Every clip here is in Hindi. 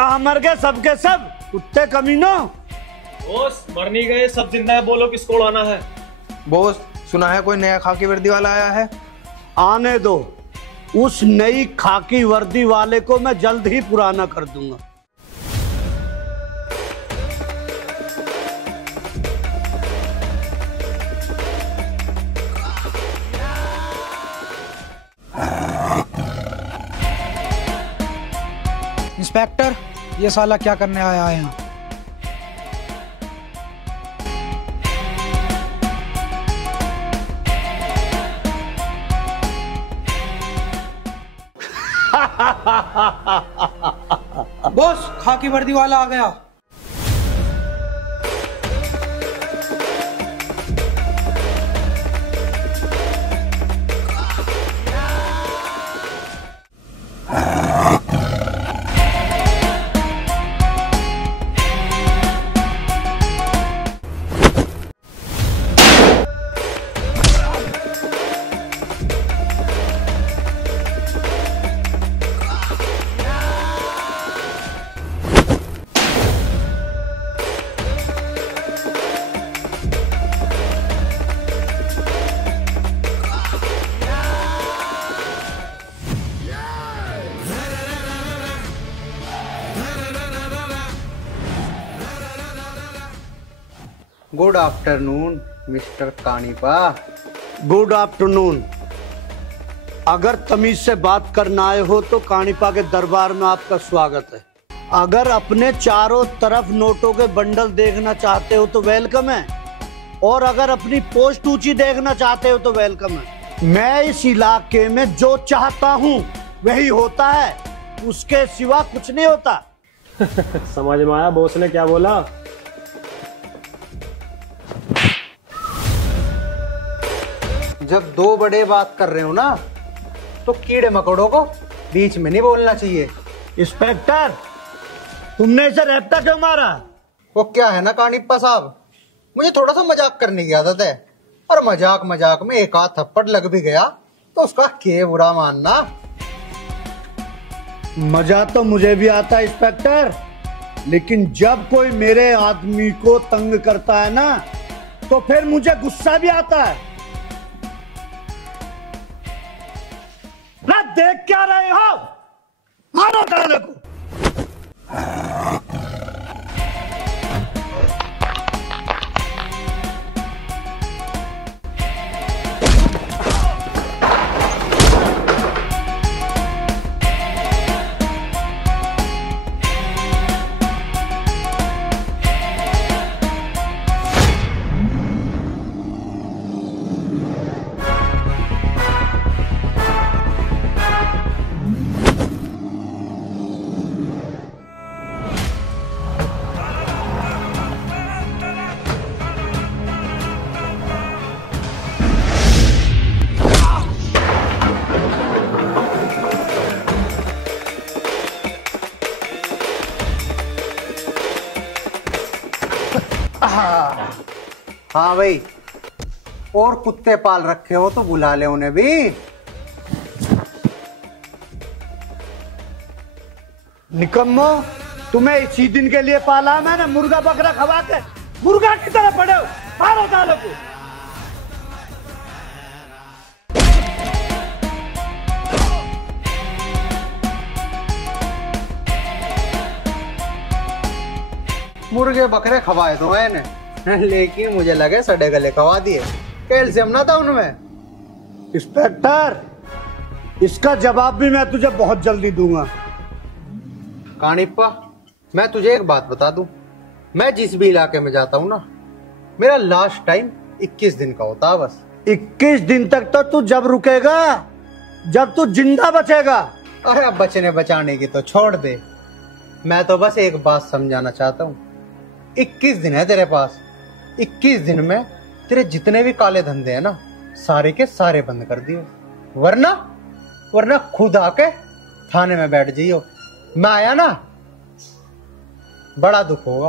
कहाँ मर गए सबके सब कुत्ते कमीनों। बॉस मर नहीं गए, सब जिंदा है। बोलो किसको उड़ाना है? बॉस सुना है कोई नया खाकी वर्दी वाला आया है। आने दो, उस नई खाकी वर्दी वाले को मैं जल्द ही पुराना कर दूंगा। इंस्पेक्टर, ये साला क्या करने आया है यहाँ? बॉस, खाकी वर्दी वाला आ गया। Good afternoon mister Kanipa. Good afternoon. अगर तमीज से बात करना आए हो तो कानीपा के दरबार में आपका स्वागत है। अगर अपने चारों तरफ नोटों के बंडल देखना चाहते हो तो वेलकम है, और अगर अपनी पोस्ट ऊंची देखना चाहते हो तो वेलकम है। मैं इस इलाके में जो चाहता हूँ वही होता है, उसके सिवा कुछ नहीं होता। समझ में आया बॉस ने क्या बोला? जब दो बड़े बात कर रहे हो ना तो कीड़े मकोड़ों को बीच में नहीं बोलना चाहिए। इंस्पेक्टर, तुमने इसे रैप्टा क्यों मारा? वो क्या है ना कानिप्पा साहब, मुझे थोड़ा सा मजाक करने की आदत है, और मजाक मजाक में एक आध थप्पड़ लग भी गया तो उसका क्या बुरा मानना। मजा तो मुझे भी आता है इंस्पेक्टर, लेकिन जब कोई मेरे आदमी को तंग करता है ना तो फिर मुझे गुस्सा भी आता है। ना देख क्या रहे हो, मारो साले को। हाँ भाई, और कुत्ते पाल रखे हो तो बुला ले उन्हें भी। निकम्मो, तुम्हें इसी दिन के लिए पाला है मैंने, मुर्गा बकरा खवा के मुर्गा की तरह पड़े हो। मारो साले को। मुर्गे बकरे खवाए तो मैंने, लेकिन मुझे लगे सड़े गले खवा दिए। कैल्शियम ना था उनमें। इंस्पेक्टर, इसका जवाब भी मैं तुझे बहुत जल्दी दूंगा। कानिप्पा, मैं तुझे एक बात बता दूं, मैं जिस भी इलाके में जाता हूँ ना, मेरा लास्ट टाइम 21 दिन का होता है बस। 21 दिन तक तो तू जब रुकेगा जब तू जिंदा बचेगा। अरे अब बचने बचाने की तो छोड़ दे, मैं तो बस एक बात समझाना चाहता हूँ। 21 दिन है तेरे पास, 21 दिन में तेरे जितने भी काले धंधे हैं ना, सारे के सारे बंद कर दियो, वरना खुद आके थाने में बैठ जाइयो। मैं आया ना, बड़ा दुख होगा।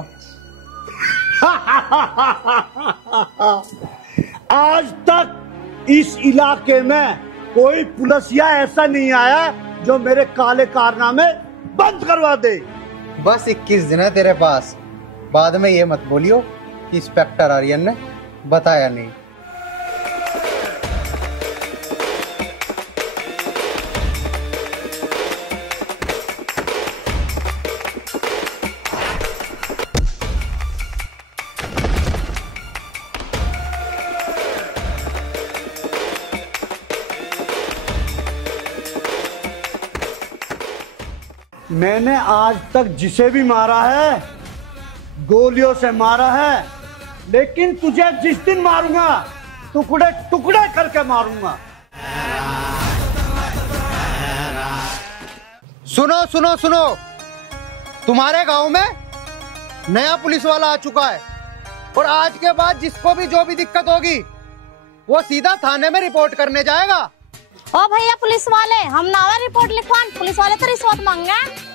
आज तक इस इलाके में कोई पुलिसिया ऐसा नहीं आया जो मेरे काले कारनामे बंद करवा दे। बस 21 दिन है तेरे पास। बाद में ये मत बोलियो कि इंस्पेक्टर आर्यन ने बताया नहीं। मैंने आज तक जिसे भी मारा है गोलियों से मारा है, लेकिन तुझे जिस दिन मारूंगा टुकड़े टुकड़े करके मारूंगा। सुनो सुनो सुनो, तुम्हारे गांव में नया पुलिस वाला आ चुका है और आज के बाद जिसको भी जो भी दिक्कत होगी वो सीधा थाने में रिपोर्ट करने जाएगा। ओ भैया पुलिस वाले, हम नावा रिपोर्ट लिखवान, पुलिस वाले तो रिश्वत मांगे।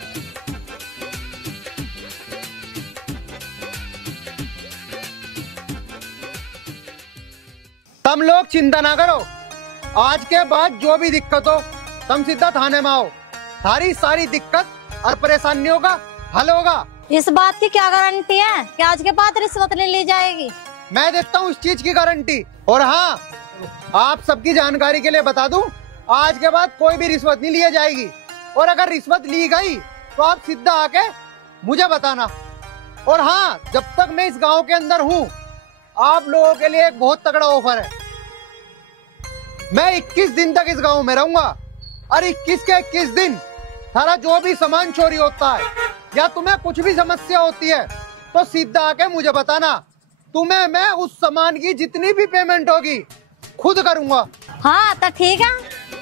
तुम लोग चिंता ना करो, आज के बाद जो भी दिक्कत हो तुम सीधा थाने में आओ, सारी सारी दिक्कत और परेशानियों का हल होगा। इस बात की क्या गारंटी है कि आज के बाद रिश्वत नहीं ली जाएगी? मैं देता हूँ इस चीज की गारंटी। और हाँ, आप सबकी जानकारी के लिए बता दूं, आज के बाद कोई भी रिश्वत नहीं ली जाएगी और अगर रिश्वत ली गई तो आप सीधा आके मुझे बताना। और हाँ, जब तक मैं इस गांव के अंदर हूँ आप लोगों के लिए एक बहुत तगड़ा ऑफर है। मैं 21 दिन तक इस गांव में रहूंगा और 21 के 21 दिन सारा जो भी सामान चोरी होता है या तुम्हें कुछ भी समस्या होती है तो सीधा आके मुझे बताना। तुम्हें मैं उस सामान की जितनी भी पेमेंट होगी खुद करूंगा। हाँ तो ठीक है,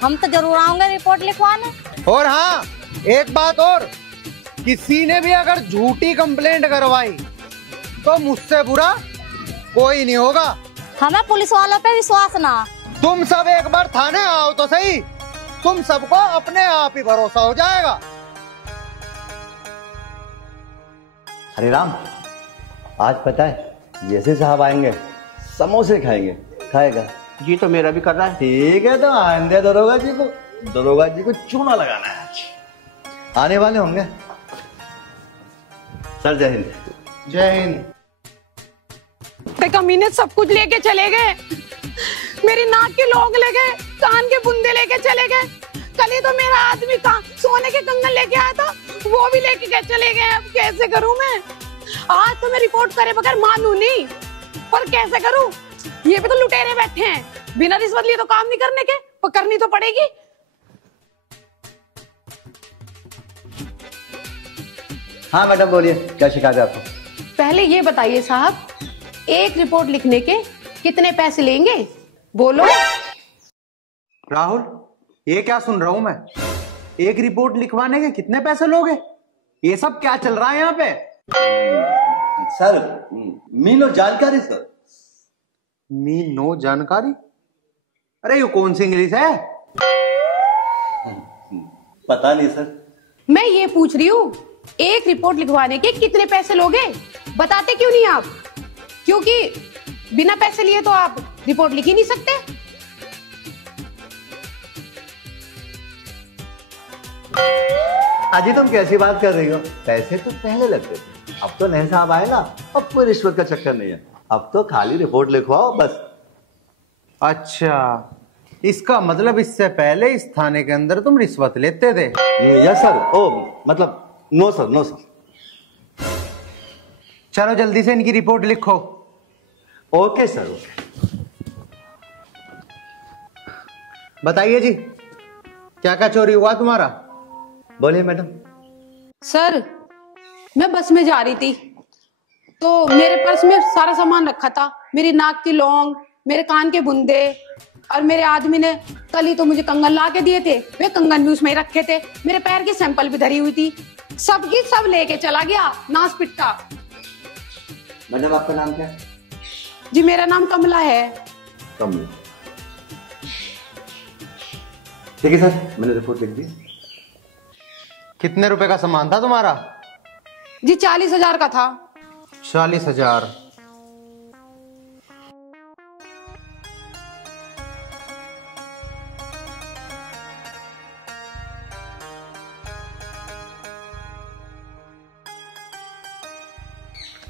हम तो जरूर आऊंगे रिपोर्ट लिखवाने। और हाँ, एक बात और, किसी ने भी अगर झूठी कंप्लेंट करवाई तो मुझसे बुरा कोई नहीं होगा। हमें पुलिस वालों पे विश्वास ना। तुम सब एक बार थाने आओ तो सही, तुम सबको अपने आप ही भरोसा हो जाएगा। हरे राम, आज पता है जैसे साहब आएंगे समोसे खाएंगे। खाएगा जी? तो मेरा भी कर रहा है। ठीक है, तो आंदे दरोगा जी को, दरोगा जी को चूना लगाना है आज। आने वाले होंगे सर। जय हिंद। जय हिंद। कमीने सब कुछ लेके चले गए, मेरी नाक के लौंग ले गए, कान के बुंदे लेके चले गए। कल ही तो मेरा आदमी का सोने के कंगन लेके आया था, वो भी लेके गए चले गए। अब कैसे करूं मैं? आज तो मैं रिपोर्ट करे बगैर मानू नहीं, पर कैसे करूं? ये भी तो लुटेरे बैठे हैं, बिना रिश्वत लिए तो काम नहीं करने के, पर करनी तो पड़ेगी। हाँ मैडम बोलिए, क्या शिकायत है आपको? पहले ये बताइए साहब, एक रिपोर्ट लिखने के कितने पैसे लेंगे? बोलो। राहुल, ये क्या सुन रहा हूं मैं? एक रिपोर्ट लिखवाने के कितने पैसे लोगे? ये सब क्या चल रहा है यहाँ पे? सर मीनो जानकारी सर। मीनो जानकारी? अरे ये कौन सी इंग्लिश है? पता नहीं सर। मैं ये पूछ रही हूँ, एक रिपोर्ट लिखवाने के कितने पैसे लोगे? बताते क्यों नहीं आप? क्योंकि बिना पैसे लिए तो आप रिपोर्ट लिख ही नहीं सकते। अजी तुम कैसी बात कर रही हो? पैसे तो पहले लगते थे, अब तो नए साहब आए ना, अब कोई रिश्वत का चक्कर नहीं है। अब तो खाली रिपोर्ट लिखवाओ बस। अच्छा, इसका मतलब इससे पहले इस थाने के अंदर तुम रिश्वत लेते थे? Yes sir. ओ मतलब नो सर, नो सर। चलो जल्दी से इनकी रिपोर्ट लिखो। Okay sir, okay. बताइए जी, क्या क्या चोरी हुआ तुम्हारा? बोलिए मैडम। सर, मैं बस में जा रही थी तो मेरे पर्स में सारा सामान रखा था, मेरी नाक की लौंग, मेरे कान के बुंदे, और मेरे आदमी ने कल ही तो मुझे कंगन ला के दिए थे, वे कंगन भी उसमें ही रखे थे, मेरे पैर की सैंपल भी धरी हुई थी, सबकी सब लेके चला गया नास पिट्टा। मैडम आपका नाम क्या है? जी मेरा नाम कमला है। कमला, ठीक है सर, मैंने रिपोर्ट लिख दी। कितने रुपए का सामान था तुम्हारा? जी 40,000 का था। 40,000।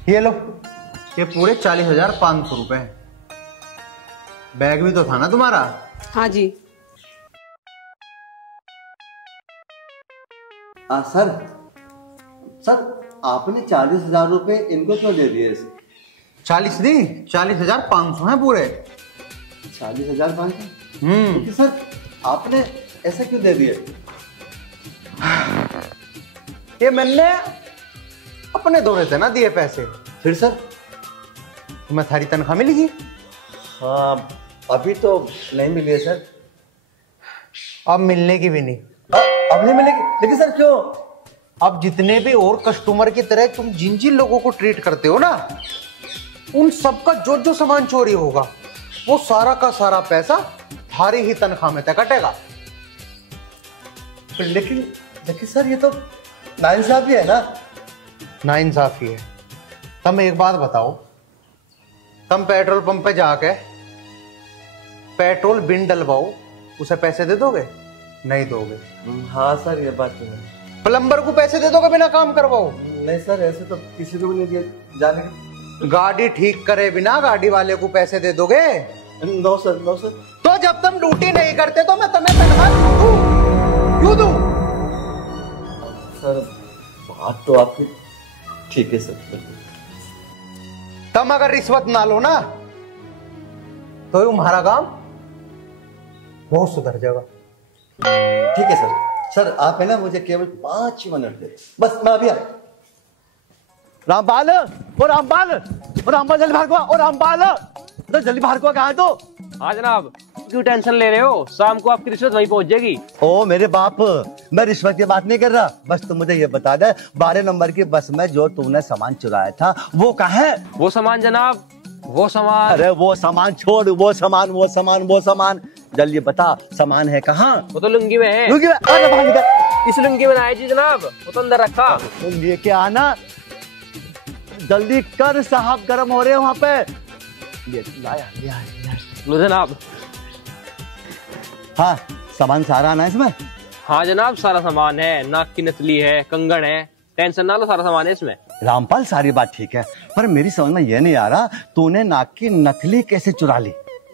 ये लो, ये पूरे 40,500 रुपए हैं। बैग भी तो था ना तुम्हारा? हाँ जी। सर सर आपने 40,000 रुपए इनको क्यों दे दिए? 40 नहीं, 40,500 हैं पूरे। 40,500? सर आपने ऐसे क्यों दे दिए? ये मैंने अपने दौरे से ना दिए पैसे। फिर सर? तुम्हें थारी तनख्वाह मिलेगी? हाँ अभी तो नहीं मिली है सर। अब मिलने की भी नहीं। अब नहीं मिलेगी? लेकिन सर क्यों? अब जितने भी और कस्टमर की तरह तुम जिन जिन लोगों को ट्रीट करते हो ना, उन सबका जो जो सामान चोरी होगा वो सारा का सारा पैसा थारी ही तनख्वाह में तय कटेगा। लेकिन लेकिन सर ये तो नाइंसाफी है ना। नाइंसाफी है? तुम एक बात बताओ, तुम पेट्रोल पंप पे जाके पेट्रोल बिन डलवाओ, उसे पैसे दे दोगे? नहीं दोगे। हाँ सर ये बात तो है। प्लम्बर को पैसे दे दोगे बिना काम करवाओ? नहीं सर ऐसे तो किसी को भी नहीं दिए जाने। गाड़ी ठीक करे बिना गाड़ी वाले को पैसे दे दोगे? No sir, no sir. तो जब तुम ड्यूटी नहीं करते तो मैं तुम्हें तनख्वाह क्यों दूं? सर बात तो आपकी ठीक है सर। तुम अगर रिश्वत ना लो ना तो तुम्हारा काम बहुत सुधर जाएगा। ठीक है सर। सर आप है ना मुझे केवल 5 मिनट दे, बस मैं अभी रामपाल जल्दी बाहर को, और रामपाल तो जल्दी बाहर को। कहा है तो? हाँ जनाब, क्यों टेंशन ले रहे हो? शाम को आपकी रिश्वत वहीं पहुंच जाएगी। ओ मेरे बाप, मैं रिश्वत की बात नहीं कर रहा। बस तुम मुझे ये बता दे, 12 नंबर की बस में जो तूने सामान चुराया था वो कहाँ है? वो सामान जनाब, वो सामान। अरे वो सामान छोड़, वो सामान जल्दी बता, सामान है कहाँ? वो तो लुंगी में है। लुंगी में? अरे बाहर निकल। इस लुंगी में आए जी जनाब, वो तो अंदर रखा। तुम लेके आना, जल्दी कर, साहब गर्म हो रहे हैं वहां पे। लाया। लो जनाब। हाँ सामान सारा आना है इसमें? हाँ जनाब सारा सामान है, नाक की नथली है, कंगन है, टेंशन ना लो, सारा सामान है इसमें। रामपाल सारी बात ठीक है, पर मेरी समझ में यह नहीं आ रहा तूने नाक की नथली कैसे चुरा ली?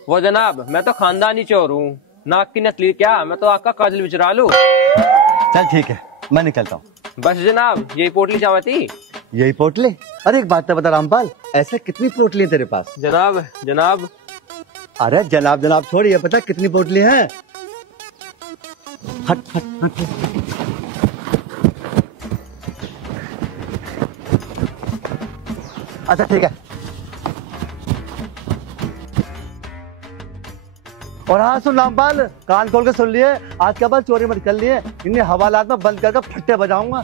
वो जनाब मैं तो खानदानी चोर हूँ, नाक की नथली क्या, मैं तो आपका काजल भी चुरा लूं। चल ठीक है, मैं निकलता हूँ। बस जनाब यही पोटली चावत थी। यही पोटली? अरे एक बात तो बता रामपाल, ऐसे कितनी पोटली है तेरे पास? जनाब अरे जनाब छोड़, ये पता कितनी पोटली है? हट। अच्छा ठीक है। और हाँ सुन रामपाल, कान खोल के सुन लिए, आज के बाद चोरी मत कर लिए, इन्हें हवालात में बंद करके फट्टे बजाऊंगा।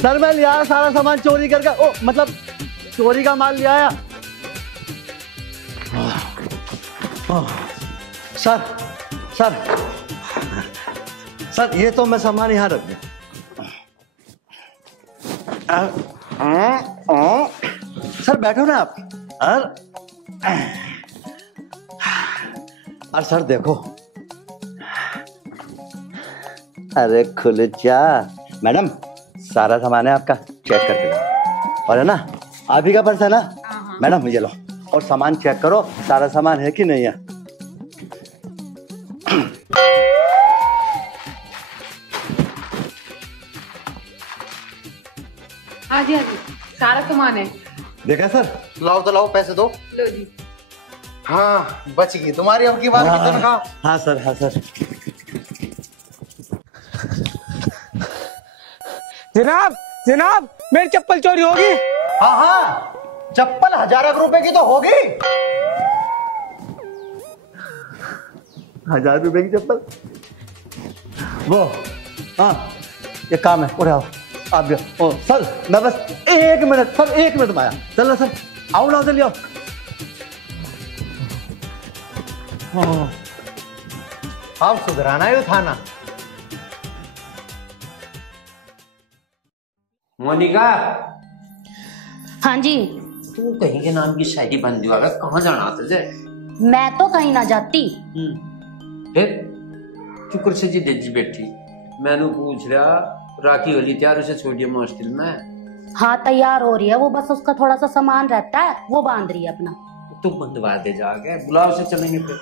सर मैं लिया सारा सामान चोरी करके, ओ मतलब चोरी का माल लिया आया। सर ये तो मैं सामान यहाँ रख दूं। सर बैठो ना आप। और सर देखो, अरे खुल जा। मैडम सारा सामान है आपका, चेक करके लो। और है ना आप ही का पर्स है ना? मैडम ये लो, और सामान चेक करो सारा सामान है कि नहीं है। हाँ जी सारा सामान है। देखा सर? लाओ तो लाओ, पैसे दो। लो जी। हाँ बच गई तुम्हारी अब की बात की तनख्वाह। हाँ सर। जनाब मेरी चप्पल चोरी होगी। हाँ चप्पल 1000 रुपए की तो होगी। 1000 रुपए की चप्पल? वो हाँ ये काम है, उड़े आओ आप भी। ओ सर मैं बस 1 मिनट, सर 1 मिनट में आया। चलो सर आओ ना, जल्दी आओ। आप सुधराना ही था ना। मोनिका, हाँ जी। तू कहीं के नाम की शायरी बंदी वाला कहाँ जाना तुझे? मैं तो कहीं ना जाती। फिर शुक्र से जी दज्जी बैठी मैंने पूछ रहा राखी होली त्यार उसे छोड़िए मुश्किल में। हाँ तैयार हो रही है वो, बस उसका थोड़ा सा सामान रहता है वो बांध रही है अपना। तुम बंधवा दे जाके, बुलाओ से चलेंगे फिर।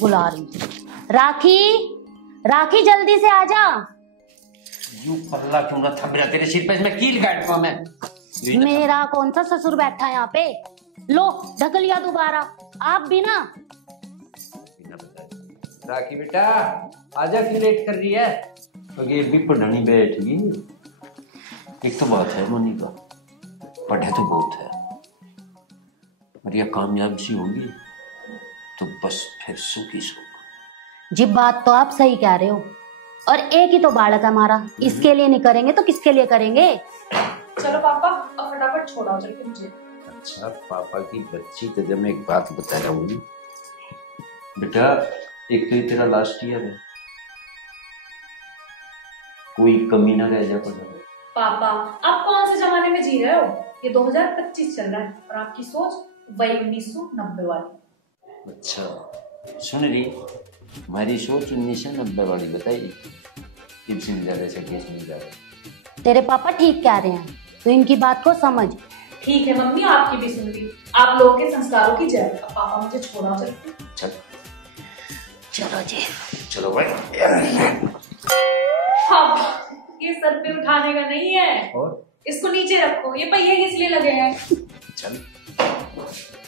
बुला रही। राखी राखी जल्दी से आ जा। यू पल्ला क्यों ना थम रहा तेरे सिर पे, इसमें कील काट दूं मैं। मेरा कौन सा ससुर बैठा है यहाँ पे, लो ढक लिया दोबारा। आप भी ना राखी बेटा आजा, क्यों लेट कर रही है? तो ये भी पढ़नी बैठगी। एक तो बात है मोनिका, पढ़े तो बहुत है और यह कामयाब सी होगी तो बस फिर सुखी सुख। जी बात तो आप सही कह रहे हो, और एक ही तो बालक है हमारा, इसके लिए नहीं करेंगे तो किसके लिए करेंगे। चलो पापा अब फटाफट छोड़ाओ चल के मुझे। अच्छा पापा की बच्ची, तो जब मैं एक बात बता रहा हूँ बेटा, एक तो ये तेरा लास्ट ईयर है, कोई कमी ना रह जाए पढ़ाई। पापा आप कौन से जमाने में जी रहे हो, ये 2025 चल रहा है और आपकी सोच वही 1990 वाली। अच्छा सुन रही, हमारी सोच 1990 वाली बताइए, किसी में ज्यादा से केस में ज्यादा। तेरे पापा ठीक कह रहे हैं तो इनकी बात को समझ। ठीक है मम्मी आपकी भी सुन ली, आप लोगों के संस्कारों की जय। अब पापा मुझे छोड़ाओ चल। चल चलो जी चलो भाई। हाँ ये सर पे उठाने का नहीं है, और इसको नीचे रखो, ये पहिए इसलिए लगे हैं। चल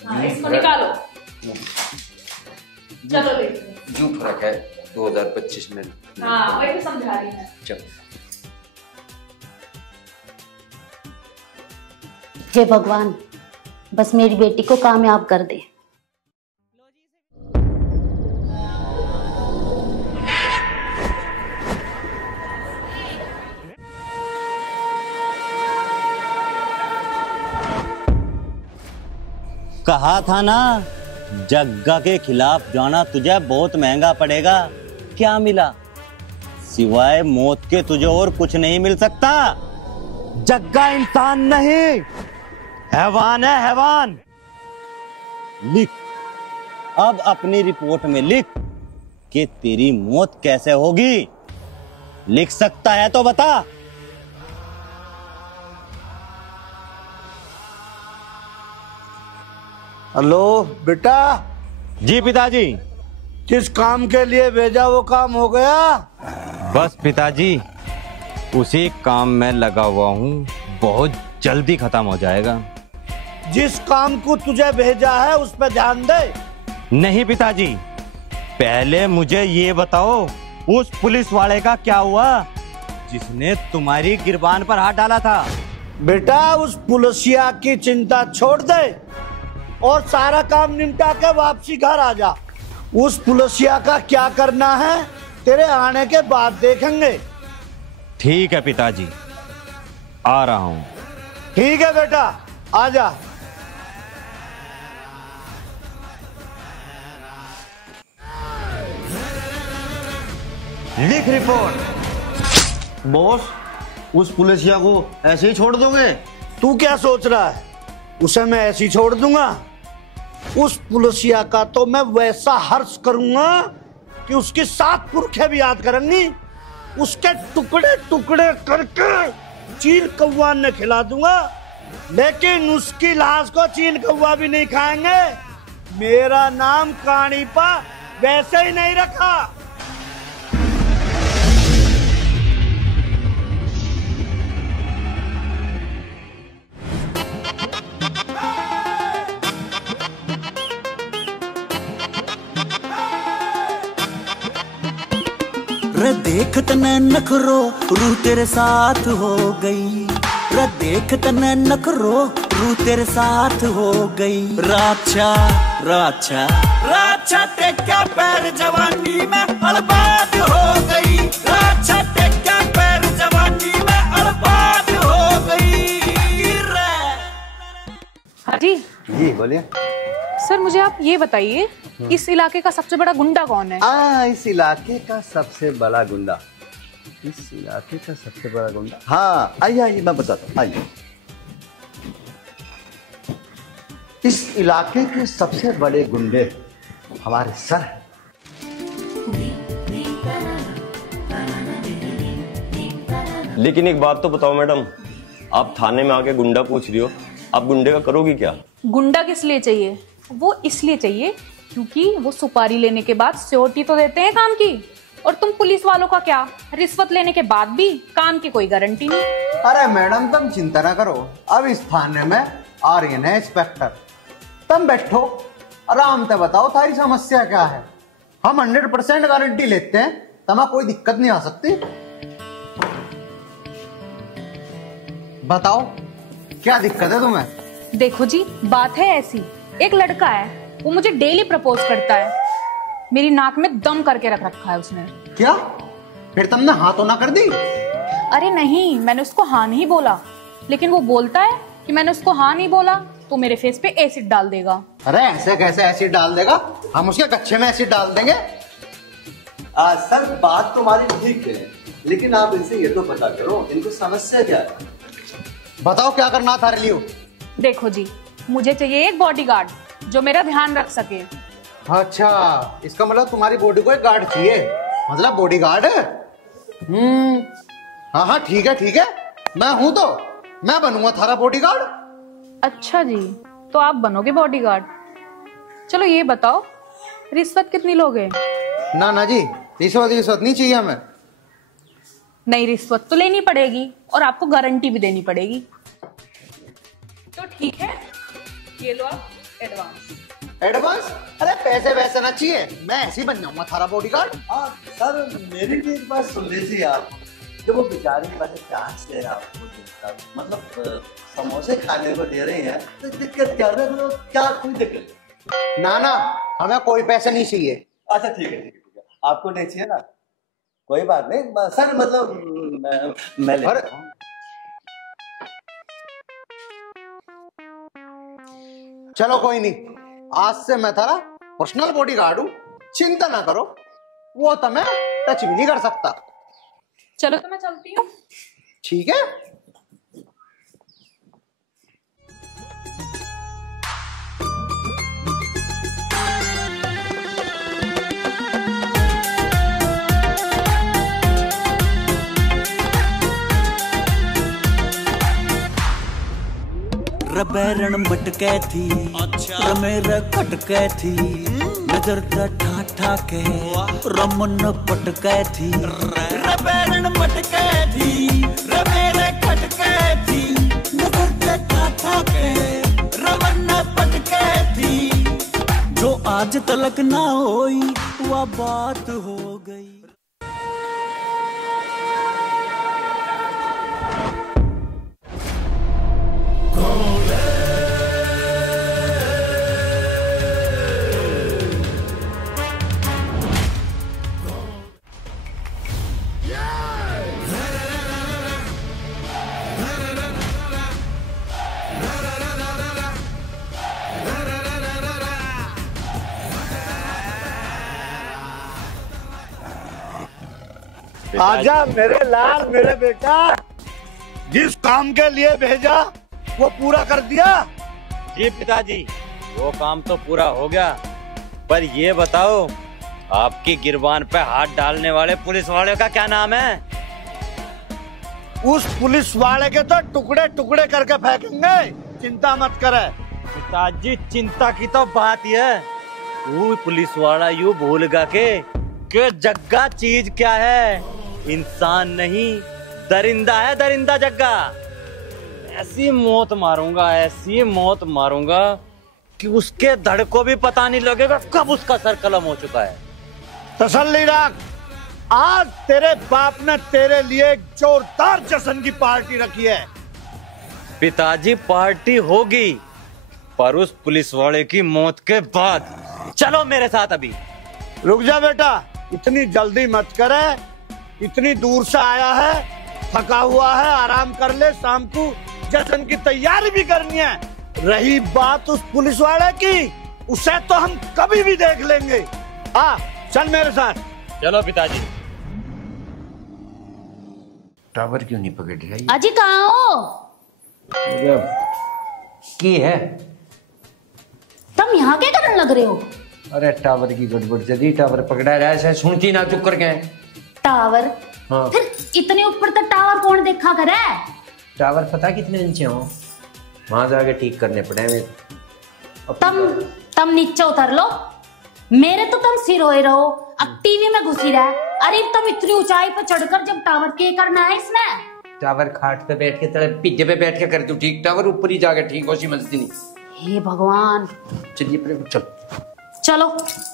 हाँ इसको निकालो, चलो ले। जो फर्क है 2025 में। हाँ वही तो समझा रही है। चल हे भगवान बस मेरी बेटी को कामयाब कर दे। कहा था ना जग्गा के खिलाफ जाना तुझे बहुत महंगा पड़ेगा। क्या मिला? सिवाय मौत के तुझे और कुछ नहीं मिल सकता। जग्गा इंसान नहीं, हैवान है हैवान। लिख अब अपनी रिपोर्ट में लिख कि तेरी मौत कैसे होगी। लिख सकता है तो बता। हेलो बेटा। जी पिताजी। किस काम के लिए भेजा वो काम हो गया? बस पिताजी उसी काम में लगा हुआ हूँ, बहुत जल्दी खत्म हो जाएगा। जिस काम को तुझे भेजा है उस पर ध्यान दे। नहीं पिताजी, पहले मुझे ये बताओ उस पुलिस वाले का क्या हुआ जिसने तुम्हारी गिरबान पर हाथ डाला था? बेटा उस पुलिसिया की चिंता छोड़ दे और सारा काम निपटा के वापसी घर आ जा। उस पुलिसिया का क्या करना है तेरे आने के बाद देखेंगे। ठीक है पिताजी, आ रहा हूँ। ठीक है बेटा आ जा। लिख रिपोर्ट। बॉस उस पुलिसिया को ऐसे ही छोड़ दोगे? तू क्या सोच रहा है, उसे मैं ऐसे ही छोड़ दूंगा? उस पुलिसिया का तो मैं वैसा हर्ष करूंगा कि उसकी 7 पुरखे भी याद करेंगी। उसके टुकड़े टुकड़े करके चील कौवा ने खिला दूंगा, लेकिन उसकी लाश को चील कौवा भी नहीं खाएंगे। मेरा नाम कानीपा वैसे ही नहीं रखा। रे देख तने नखरो रू तेरे साथ हो गई। रे देख तने नखरो रू तेरे साथ हो गई। राछा राछा राछा टेक्या पैर जवानी में अलबाद हो गई। राछा टेक्या पैर जवानी में अलबाद हो गई। हाँ जी जी बोलिए। सर मुझे आप ये बताइए इस इलाके का सबसे बड़ा गुंडा कौन है? इस इलाके का सबसे बड़ा गुंडा, इस इलाके का सबसे बड़ा गुंडा, हाँ आइए आइए मैं बताता हूँ। आइए, इस इलाके के सबसे बड़े गुंडे हमारे सर हैं। लेकिन एक बात तो बताओ मैडम, आप थाने में आके गुंडा पूछ रही हो, आप गुंडे का करोगी क्या? गुंडा किस लिए चाहिए? वो इसलिए चाहिए क्योंकि वो सुपारी लेने के बाद सिक्योरिटी तो देते हैं काम की, और तुम पुलिस वालों का क्या, रिश्वत लेने के बाद भी काम की कोई गारंटी नहीं। अरे मैडम तुम चिंता ना करो, अब इस थाने में आ रही है ना इंस्पेक्टर, तुम बैठो आराम से बताओ थारी समस्या क्या है। हम 100% गारंटी लेते हैं, तुम्हें कोई दिक्कत नहीं आ सकती। बताओ क्या दिक्कत है तुम्हें? देखो जी, बात है ऐसी, एक लड़का है, वो मुझे डेली प्रपोज करता है, मेरी नाक में दम करके रख रखा है उसने। क्या? फिर तुमने हाँ तो ना कर दी? अरे नहीं, मैंने उसको हाँ नहीं बोला, लेकिन वो बोलता है कि मैंने उसको हाँ नहीं बोला तो मेरे फेस पे एसिड डाल देगा। अरे ऐसे कैसे एसिड डाल देगा? हम उसके कच्चे में एसिड डाल देंगे। सर बात तुम्हारी ठीक है, लेकिन आप इनसे ये तो पता करो इनको समस्या क्या है। बताओ क्या करना था रिलीव? देखो जी, मुझे चाहिए एक बॉडीगार्ड जो मेरा ध्यान रख सके। अच्छा, इसका मतलब तुम्हारी बॉडी को एक गार्ड चाहिए, मतलब बॉडीगार्ड है। हाँ हाँ ठीक है ठीक है, मैं हूं तो मैं बनूंगा थारा बॉडीगार्ड। अच्छा जी, तो आप बनोगे बॉडीगार्ड। चलो ये बताओ, रिश्वत कितनी लोगे? ना ना जी, रिश्वत नहीं चाहिए हमें। नहीं, रिश्वत तो लेनी पड़ेगी और आपको गारंटी भी देनी पड़ेगी। तो ठीक है, ये लो आप एडवांस। एडवांस? अरे पैसे वैसे ना चाहिए, मैं ऐसे ही बन जाऊंगा थारा बॉडीगार्ड। हाँ सर, मेरी भी एक बात सुन लीजिए आप, जब वो बेचारे वाले कहाँ से आपको मतलब समोसे खाने को दे रहे हैं तो दिक्कत क्या है? मतलब क्या कोई दिक्कत? ना ना, हमें कोई पैसे नहीं चाहिए। अच्छा ठीक है ठीक है ठीक है, आपको नहीं चाहिए ना, कोई बात नहीं सर, मतलब मैं ले रहा हूं। चलो कोई नहीं, आज से मैं थारा पर्सनल बॉडीगार्ड हूँ, चिंता ना करो, वो तो मैं टच भी नहीं कर सकता। चलो तो मैं चलती हूँ। ठीक है। रबैरण मटकै थी, अच्छा मेरा खटकै थी, नजर ठा ठा के रमन पटकै थी। रबैरण मटकै थी, मेरे खटकै थी, नजर ठा ठा के रमन पटकै थी। जो आज तलक ना होई वह बात हो गई। आजा मेरे लाल, मेरे बेटा, जिस काम के लिए भेजा वो पूरा कर दिया? जी पिताजी, वो काम तो पूरा हो गया, पर ये बताओ आपकी गिरबान पे हाथ डालने वाले पुलिस वाले का क्या नाम है? उस पुलिस वाले के तो टुकड़े टुकड़े करके फेंकेंगे, चिंता मत करे। पिताजी चिंता की तो बात ही है, वो पुलिस वाला यूं भूलगा के जग्गा चीज क्या है, इंसान नहीं दरिंदा है, दरिंदा जग्गा। ऐसी मौत मारूंगा, ऐसी मौत मारूंगा कि उसके धड़ को भी पता नहीं लगेगा कब उसका सर कलम हो चुका है। तसल्ली रख, आज तेरे बाप ने तेरे लिए एक जोरदार जश्न की पार्टी रखी है। पिताजी पार्टी होगी, पर उस पुलिस वाले की मौत के बाद। चलो मेरे साथ अभी। रुक जा बेटा, इतनी जल्दी मत करे, इतनी दूर से आया है, थका हुआ है, आराम कर ले, शाम को जश्न की तैयारी भी करनी है। रही बात उस पुलिस वाले की, उसे तो हम कभी भी देख लेंगे। हाँ चल मेरे साथ। चलो पिताजी। टावर क्यों नहीं पकड़ रहा? अजी कहाँ हो? की है? तुम यहाँ क्या करने लग रहे हो? अरे टावर की गड़बड़ जल्दी, टावर पकड़ा रहा है, सुनती ना चुप करके। टावर? हाँ। फिर इतने ऊपर तक टावर कौन देखा करे? टावर पता कितने इंच हो, वहां जाके ठीक करने पड़े हमें। तम नीचे उतर लो, मेरे तो तुम सिर होए रहो, अब टीवी में घुसी रहा। अरे तुम इतनी ऊंचाई पर चढ़कर जब टावर के करना है इसमें? टावर खाट पे बैठ के तेरे पिज्जे पे बैठ के कर तू ठीक, टावर ऊपर ही जाके ठीक हो सी मस्ती नहीं। हे भगवान। चलिए चल। चलो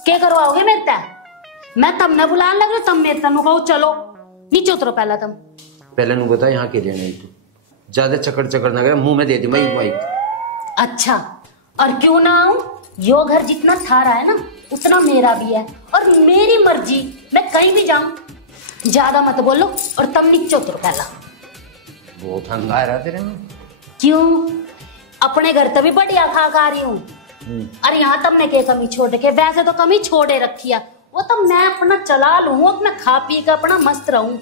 क्या करवाओगे मेरे ते? मैं तमने बुलाने लग रही, तम मेरे तनु कहो चलो नीचे उतरो। पहला तम पहले नु बता यहाँ के लिए नहीं, तू ज्यादा चकड़ ना करे, मुंह में दे दी माइक। अच्छा, और क्यों ना आऊं? यो घर जितना थारा है ना उतना मेरा भी है, और मेरी मर्जी, मैं कहीं भी जाऊं। ज्यादा मत बोलो और तम नीचे उतरो पहला। बहुत हंगा रहा तेरे में। क्यों? अपने घर तभी बढ़िया खा रही हूँ। अरे यहाँ तुमने क्या कमी छोड़ रखी है? वैसे तो कमी छोड़े रखी है, वो तो मैं अपना चला लूं, अपना खा पी के अपना मस्त रहूं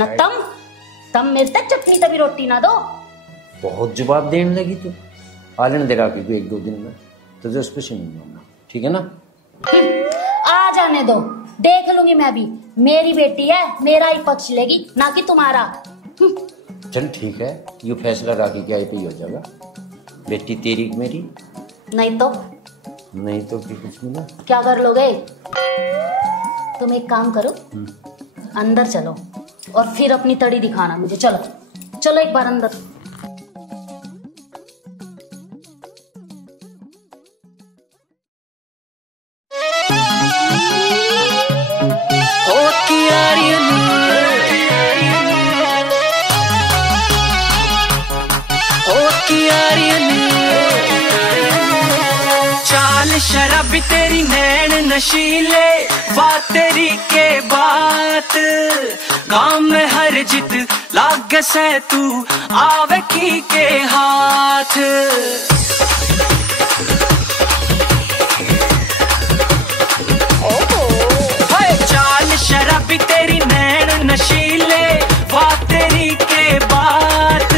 न। तम मेरे तक चटनी तभी रोटी ना दो। बहुत जवाब देने लगी तू। आलन दे रहा कि 1-2 दिन में तुझे उस पे नहीं मानना, ठीक है ना? आ जाने दो, देख लूंगी मैं भी। मेरी बेटी है, मेरा ही पक्ष लेगी, ना कि तुम्हारा। चल ठीक है, ये फैसला राखी के आई पे ही हो जाएगा। बेटी तेरी मेरी नहीं तो फिर कुछ नहीं ना। क्या कर लोगे? तुम एक काम करो, अंदर चलो और फिर अपनी तड़ी दिखाना मुझे। चलो एक बार अंदर। शराबी तेरी नैन नशीले, बात तेरी के बात, गाँव में हर जित लाग से तू आवे की के हाथ। चाल शराबी तेरी नैन नशीले, बात तेरी के बात,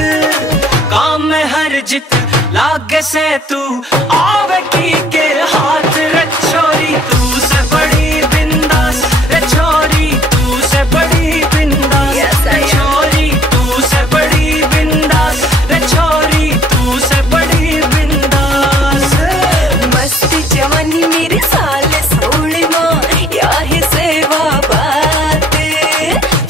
गाँव में हर जित लाग से तू आवे की के हाथ। रे छोरी तू से बड़ी बिंदास, रे छोरी तू से बड़ी बिंदास, रे छोरी तू से बड़ी बिंदास, रे छोरी तू से बड़ी बिंदास। मस्ती जवानी मेरे साले सोलमा, याही सेवा बात,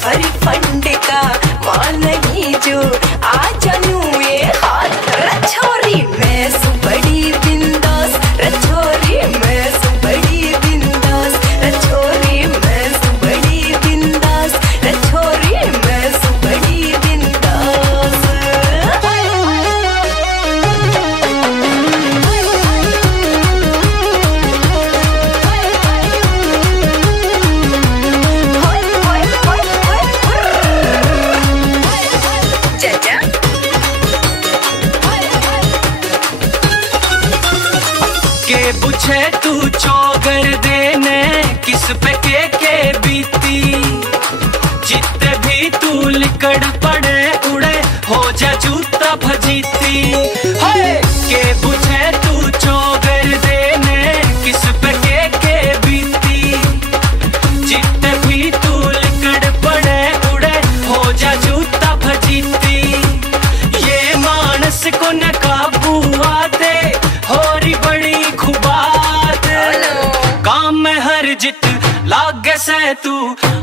हरी फंडे का मान नहीं जो आ जानू ये हाथ। रे छोरी मैं सु बड़ी बिंदास, रे छोरी मैं सु बड़ी बिंदास, रे छोरी मैं सु बड़ी बिंदास, रे छोरी मैं सु बड़ी बिंदास। के बुझे तू चौगर देने किस पे के बीती, जितने भी तू लिकड़ पड़े उड़े हो जा जूता भजीती। के बुझे तू चौगर देने किस पे के बीती, जितने भी तू लिकड़ पड़े उड़े हो जा जूता भजीती। ये मानस को न काबू आते होरी बड़ी खुबात, काम में हर जित लागे से तू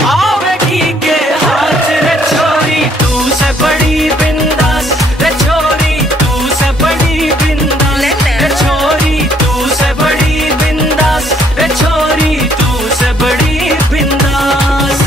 आवेगी के हाथ। रे छोरी तू से बड़ी बिंदास, रे छोरी तू से बड़ी बिंदास, रे छोरी तू से बड़ी बिंदास, रे छोरी तू से बड़ी बिंदास।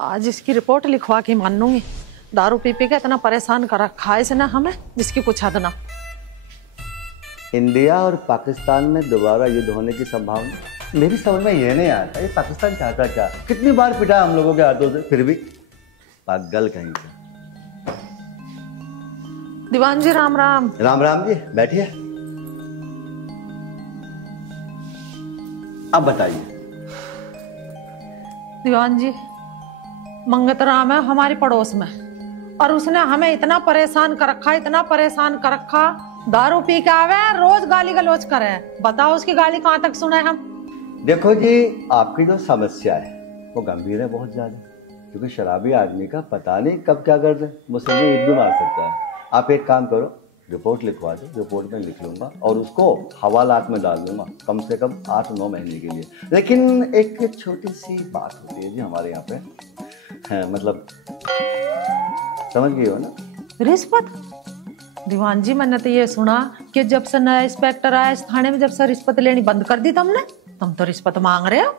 आज इसकी रिपोर्ट लिखवा के मान लूंगी। दारू पी के इतना परेशान कर रखा है इसने हमें, जिसकी कुछ हद ना। इंडिया और पाकिस्तान में दोबारा युद्ध होने की संभावना मेरी समझ में ये नहीं आता। ये पाकिस्तान चाहता क्या? कितनी बार पिटा हम लोगों के हाथों से, फिर भी पागल कहीं से। दीवान जी राम राम। राम राम जी, बैठिए। अब बताइए। दीवान जी, मंगत राम है हमारी पड़ोस में, और उसने हमें इतना परेशान कर रखा, इतना परेशान कर रखा। दारू पी के आवे, रोज गाली गलौज करे। बताओ उसकी गाली कहाँ तक सुने हम। देखो जी, आपकी जो समस्या है वो गंभीर है बहुत ज्यादा, क्योंकि शराबी आदमी का पता नहीं कब क्या कर दे, मुझसे ईद भी मार सकता है। आप एक काम करो, रिपोर्ट लिखवा दो, रिपोर्ट में लिख लूंगा और उसको हवालात में डाल दूंगा, कम से कम 8-9 महीने के लिए। लेकिन एक छोटी सी बात होती है जी हमारे यहाँ पे, मतलब समझ गई हो ना? रिश्वत? दीवान जी, मैंने तो ये सुना कि जब से नया इंस्पेक्टर आया इस थाने में, जब से रिश्वत लेनी बंद कर दी तुमने। तुम तो रिश्वत मांग रहे हो।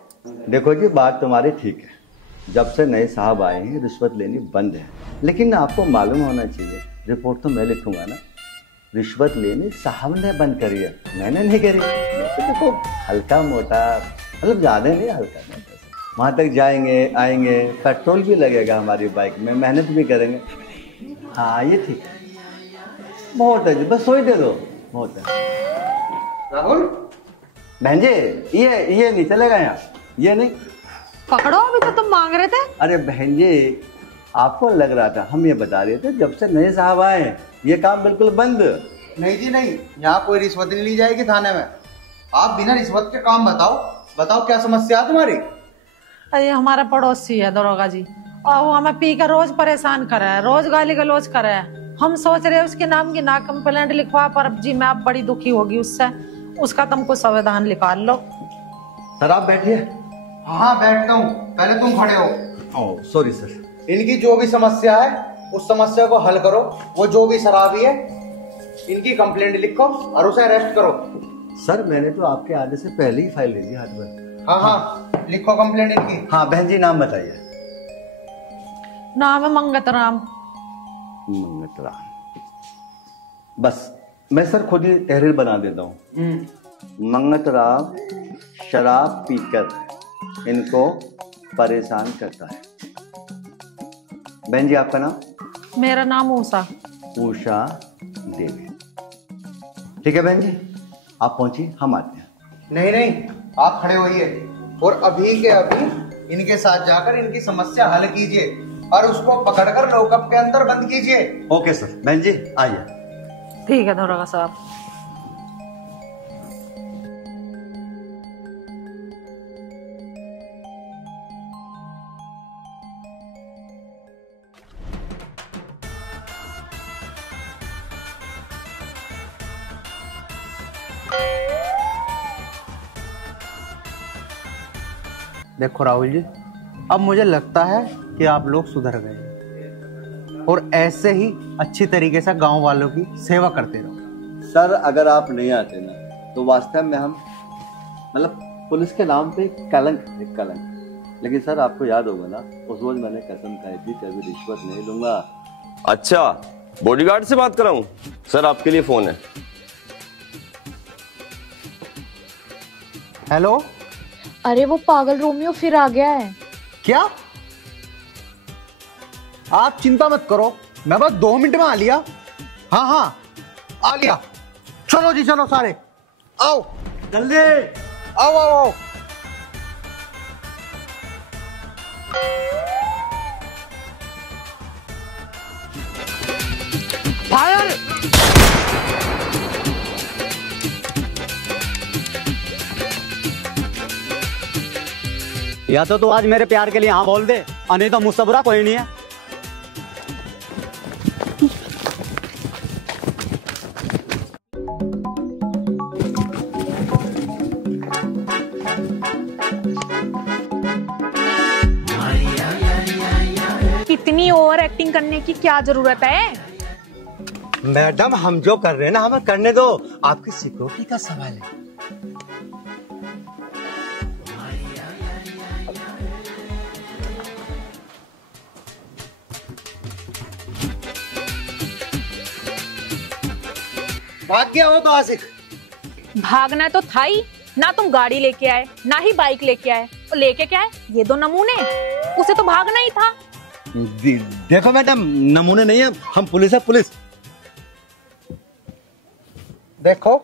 देखो जी, बात तुम्हारी ठीक है, जब से नए साहब आए हैं रिश्वत लेनी बंद है। लेकिन आपको मालूम होना चाहिए, रिपोर्ट तो मैं लिखूंगा ना, रिश्वत लेनी साहब ने बंद करी है, मैंने नहीं करी। तो देखो, हल्का मोटा, मतलब ज्यादा नहीं, हल्का मोटा, वहां तक जाएंगे आएंगे, पेट्रोल भी लगेगा हमारी बाइक में, मेहनत भी करेंगे। हाँ ये ठीक है, बहुत है जी, बस सोच दे दो, बहुत है। राहुल बहन जी, ये नहीं चलेगा यहाँ, ये नहीं पकड़ो। अभी तो तुम मांग रहे थे। अरे बहन जी, आपको लग रहा था, हम ये बता रहे थे जब से नए साहब आए ये काम बिल्कुल बंद। नहीं जी नहीं, यहाँ कोई रिश्वत नहीं ली जाएगी थाने में। आप बिना रिश्वत के काम बताओ क्या समस्या है तुम्हारी? अरे हमारा पड़ोसी है दरोगा जी, और वो हमें पी कर रोज परेशान करे है, रोज गाली गलौज करे है। हम सोच रहे हैं उसके नाम की ना कंप्लेंट लिखवा, पर अब जी मैं अब बड़ी दुखी होगी उससे। उसका तुमको संविधान निकाल लो। सर आप बैठिए। हाँ बैठता हूँ, पहले तुम खड़े हो। Oh sorry sir. इनकी जो भी समस्या है उस समस्या को हल करो। वो जो भी शराबी है इनकी कंप्लेंट लिखो और उसे अरेस्ट करो। सर मैंने तो आपके आने से पहले ही फाइल ले ली हाथ में। हाँ लिखो कंप्लेंट इनकी। हाँ बहन जी, नाम बताइए। नाम है मंगत राम। मंगत राम, बस मैं सर खुद ही तहरीर बना देता हूँ। मंगत राम शराब पीकर इनको परेशान करता है। बहन जी आपका नाम? मेरा नाम उषा देवी। ठीक है बहन जी, आप पहुंचिए, हम आते हैं। नहीं आप खड़े होइए और अभी के अभी इनके साथ जाकर इनकी समस्या हल कीजिए और उसको पकड़कर लॉकअप के अंदर बंद कीजिए। Okay sir. बहन जी आइए। ठीक है दरोगा साहब। देखो राहुल जी, अब मुझे लगता है कि आप लोग सुधर गए और ऐसे ही अच्छी तरीके से गांव वालों की सेवा करते रहो। सर अगर आप नहीं आते ना तो वास्तव में हम मतलब पुलिस के नाम पे कलंक। लेकिन सर आपको याद होगा ना, उस रोज मैंने कसम खाई थी कि अभी रिश्वत नहीं लूंगा। अच्छा, बॉडीगार्ड से बात कराऊं? सर आपके लिए फोन है। हेलो। अरे वो पागल रोमियो फिर आ गया है। क्या? आप चिंता मत करो, मैं बस 2 मिनट में आ लिया। हाँ आ लिया। चलो जी चलो, सारे आओ जल्दी आओ। फायर! या तो आज मेरे प्यार के लिए हाँ बोल दे, नहीं तो मुझसे बुरा कोई नहीं है। इतनी ओवर एक्टिंग करने की क्या जरूरत है? मैडम हम जो कर रहे हैं ना हमें करने दो, आपकी सिक्योरिटी का सवाल है। भाग गया वो तो आशिक। भागना तो था ही ना, तुम गाड़ी लेके आए ना ही बाइक लेके आए, और लेके क्या आए ये दो नमूने, उसे तो भागना ही था। देखो मैडम, नमूने नहीं है, हम पुलिस है, पुलिस। देखो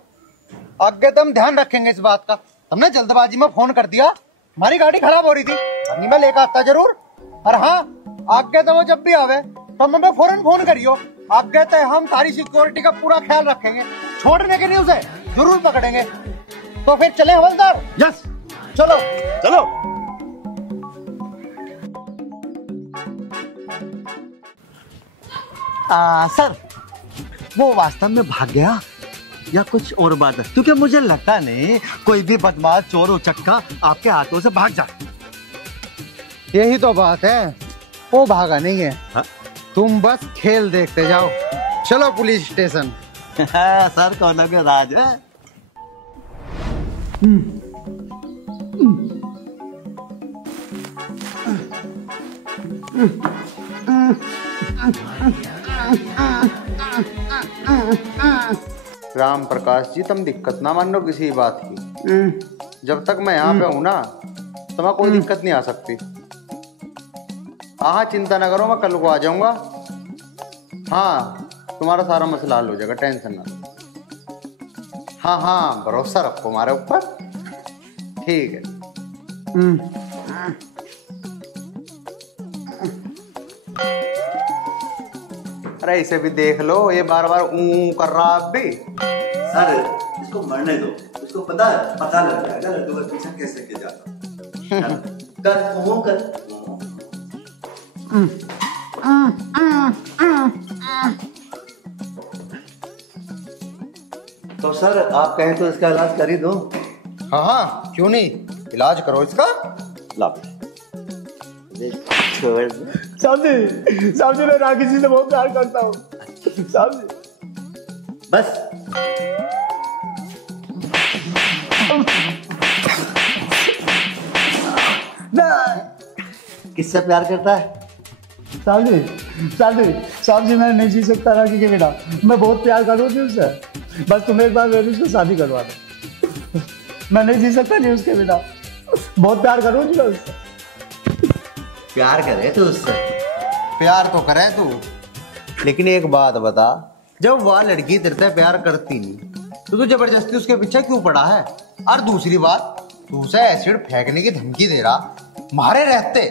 आगे तो हम ध्यान रखेंगे इस बात का। हमने जल्दबाजी में फोन कर दिया, हमारी गाड़ी खराब हो रही थी, नहीं मैं लेकर आता जरूर। और हाँ, आगे तो वो जब भी आवे तो हमें फौरन फोन करियो। आगे तो हम सारी सिक्योरिटी का पूरा ख्याल रखेंगे, छोड़ने के नहीं उसे जरूर पकड़ेंगे। तो फिर चले हवलदार। यस चलो चलो। सर वो वास्तव में भाग गया या कुछ और बात है? क्योंकि मुझे लगता नहीं कोई भी बदमाश चोर उचक्का आपके हाथों से भाग जाए। यही तो बात है, वो भागा नहीं है। हा? तुम बस खेल देखते जाओ। चलो पुलिस स्टेशन। सर कौन के राज है? राम प्रकाश जी, तुम दिक्कत ना मान लो किसी बात की। जब तक मैं यहाँ पे हूँ ना, तुम्हें कोई दिक्कत नहीं आ सकती। हाँ चिंता ना करो, मैं कल को आ जाऊंगा। हाँ तुम्हारा सारा मसला हल हो जाएगा, टेंशन ना। हाँ हाँ भरोसा रखो हमारे ऊपर, ठीक है। अरे इसे भी देख लो, ये बार बार ऊ कर रहा अब भी। सर इसको मरने दो, उसको पता लग जाएगा लड्डू का पीछा कैसे किया जाता। कर तो सर आप कहें तो इसका इलाज कर ही दो। हाँ हाँ क्यों नहीं, इलाज करो इसका। लाभ साहब जी मैं राखी जी से बहुत प्यार करता हूँ साहब जी। बस किससे प्यार करता है? साहब जी मैं नहीं जी सकता राखी के बिना, मैं बहुत प्यार करूँ थी उससे। बस तुम एक बार मेरी उससे शादी करवा दो, मैं नहीं जी सकता नहीं उसके बिना, बहुत प्यार करूँ थी मैं उससे। प्यार करे तो उससे? प्यार तो करे तू, लेकिन एक बात बता, जब वह लड़की तेरे से प्यार करती नहीं तो तू जबरदस्ती उसके पीछे क्यों पड़ा है? और दूसरी बात, तू उसे एसिड फेंकने की धमकी दे रहा, मारे रहते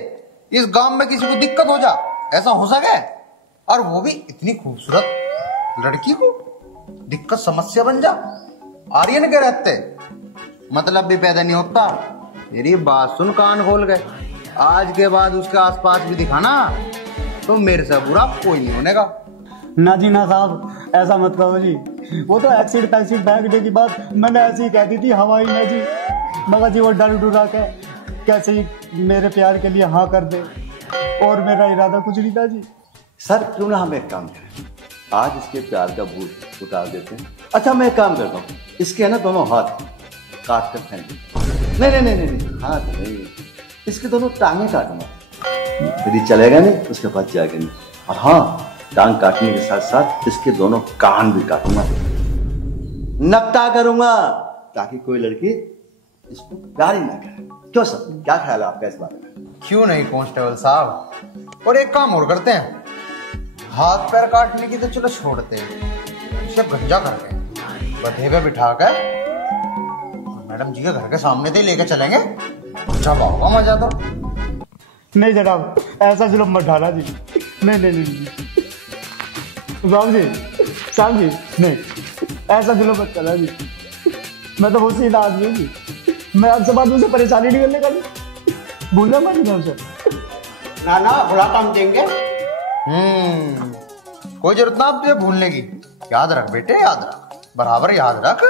इस गांव में किसी को दिक्कत हो जा, ऐसा हो सके? और वो भी इतनी खूबसूरत लड़की को दिक्कत समस्या बन जा, आर्यन के रहते मतलब भी पैदा नहीं होता। मेरी बात सुन कान खोल गए, आज के बाद उसके आसपास भी दिखाना तो मेरे से बुरा कोई नहीं होने का। ना जी ना साहब, ऐसा मत कहो जी, वो तो एसिड पैसिड फेंकने की बात मैंने ऐसी ही कह दी थी हवाई में जी, मगर जी वो डर डुरा के कैसे ही मेरे प्यार के लिए हाँ कर दे, और मेरा इरादा कुछ नहीं था जी। सर क्यों ना हम एक काम करें, आज इसके प्यार का भूत उतार देते हैं। अच्छा मैं एक काम करता हूँ, इसके है ना दोनों हाथ काट कर फेंक दे। नहीं हाथ नहीं, इसके दोनों टांगे काटूंगा, यदि चलेगा नहीं उसके बाद जाएगा नहीं। और हाँ, टांग काटने के साथ साथ इसके दोनों कान भी काटूंगा, नपटा करूंगा, ताकि कोई लड़की इसको प्यार ही ना करे। क्यों सर, क्या ख्याल है आपका इस बारे में? क्यों नहीं कांस्टेबल साहब, और एक काम और करते हैं, हाथ पैर काटने की तो चलो छोड़ते हैं, उसे गंजा करके बधे पे बिठा कर मैडम जी के घर के सामने से लेके चलेंगे, जब आओगा मजा तो। नहीं जनाब, ऐसा जुल्म मत ढाला जी, नहीं साहब जी नहीं, ऐसा जुल्म मत करना जी, मैं तो बहुत सीधा आदमी हूँ जी, मैं आपसे बात उसे परेशानी नहीं करने का जी, भूलना मत नहीं उसे। ना बुरा काम देंगे। कोई जरूरत ना आप तुझे भूलने की, याद रख बेटे, याद रख, बराबर याद रख,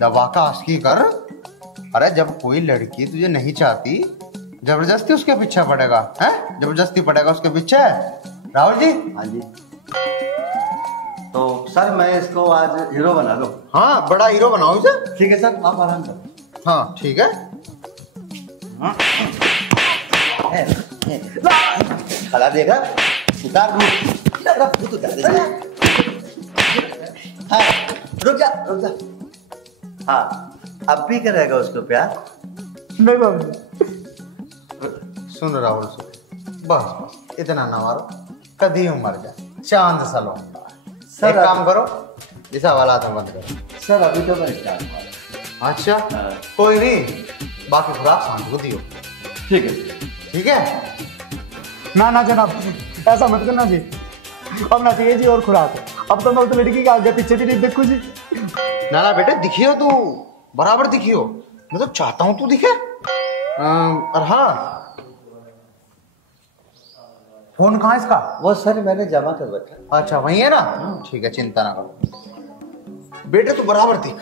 दवा का आस्की कर। अरे जब कोई लड़की तुझे नहीं चाहती, जबरदस्ती उसके पीछे पड़ेगा, हैं? जबरदस्ती पड़ेगा उसके पीछे। राहुल जी। हाँ जी। तो सर मैं इसको आज हीरो बना लूं? हाँ बड़ा हीरो बनाओ इसे। ठीक है सर, आप आराम करो। हाँ ठीक है। खला देगा, उतार दूँ, भूत उतार दे। हाँ रुक जा रुक जा। हाँ अब भी करेगा उसको प्यार? नहीं बाबूजी। सुन राहुल सुन, बस बस इतना ना मारो, कभी मर जा, चांद सा लौंडा। एक काम करो, इस हवाला तो बंद करो। सर अभी तो मैं स्टार्ट हुआ। अच्छा कोई नहीं, बाकी खुराक सांझ को दियो। ठीक है ठीक है। ना ना जनाब, ऐसा मत करना जी, अब ना चाहिए जी और खुराक। अब तो मैं उस लड़की के आगे पीछे भी नहीं देखूं जी। ना ना बेटे दिखियो तू, बराबर दिखियो, मैं तो चाहता हूँ तू दिखे। और हाँ, फोन कहाँ इसका? वो सर मैंने जमा कर रखा। अच्छा वही है ना, ठीक है चिंता ना करो बेटे, तू बराबर दिख।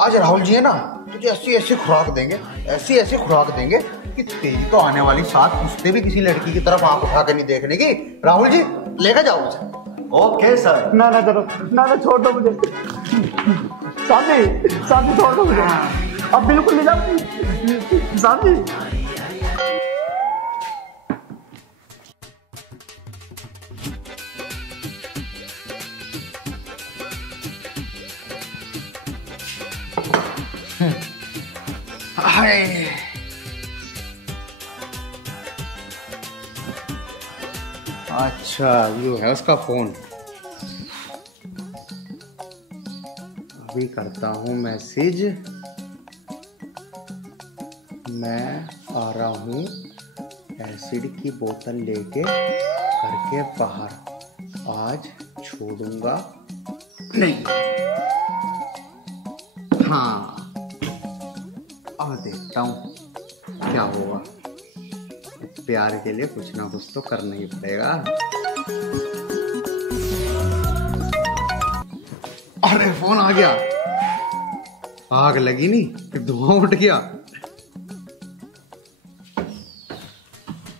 आज राहुल जी है ना, तुझे ऐसी ऐसी खुराक देंगे, ऐसी ऐसी खुराक देंगे कि तेरी तो आने वाली साथ उससे भी किसी लड़की की तरफ आंख उठा के नहीं देखने की। राहुल जी लेकर जाओ उसे। Okay sir. ना ना करो, ना ना छोड़ दो मुझे, साथी साथी छोड़ दो मुझे, अब बिल्कुल नहीं जाती साथी। अच्छा ये है उसका फोन, अभी करता हूँ मैसेज। मैं आ रहा हूँ एसिड की बोतल लेके घर के बाहर, आज छोड़ूंगा नहीं। हाँ अब देखता हूँ क्या होगा, प्यार के लिए कुछ ना कुछ तो करना ही पड़ेगा। अरे फोन आ गया, आग लगी नहीं, धुआं उठ गया।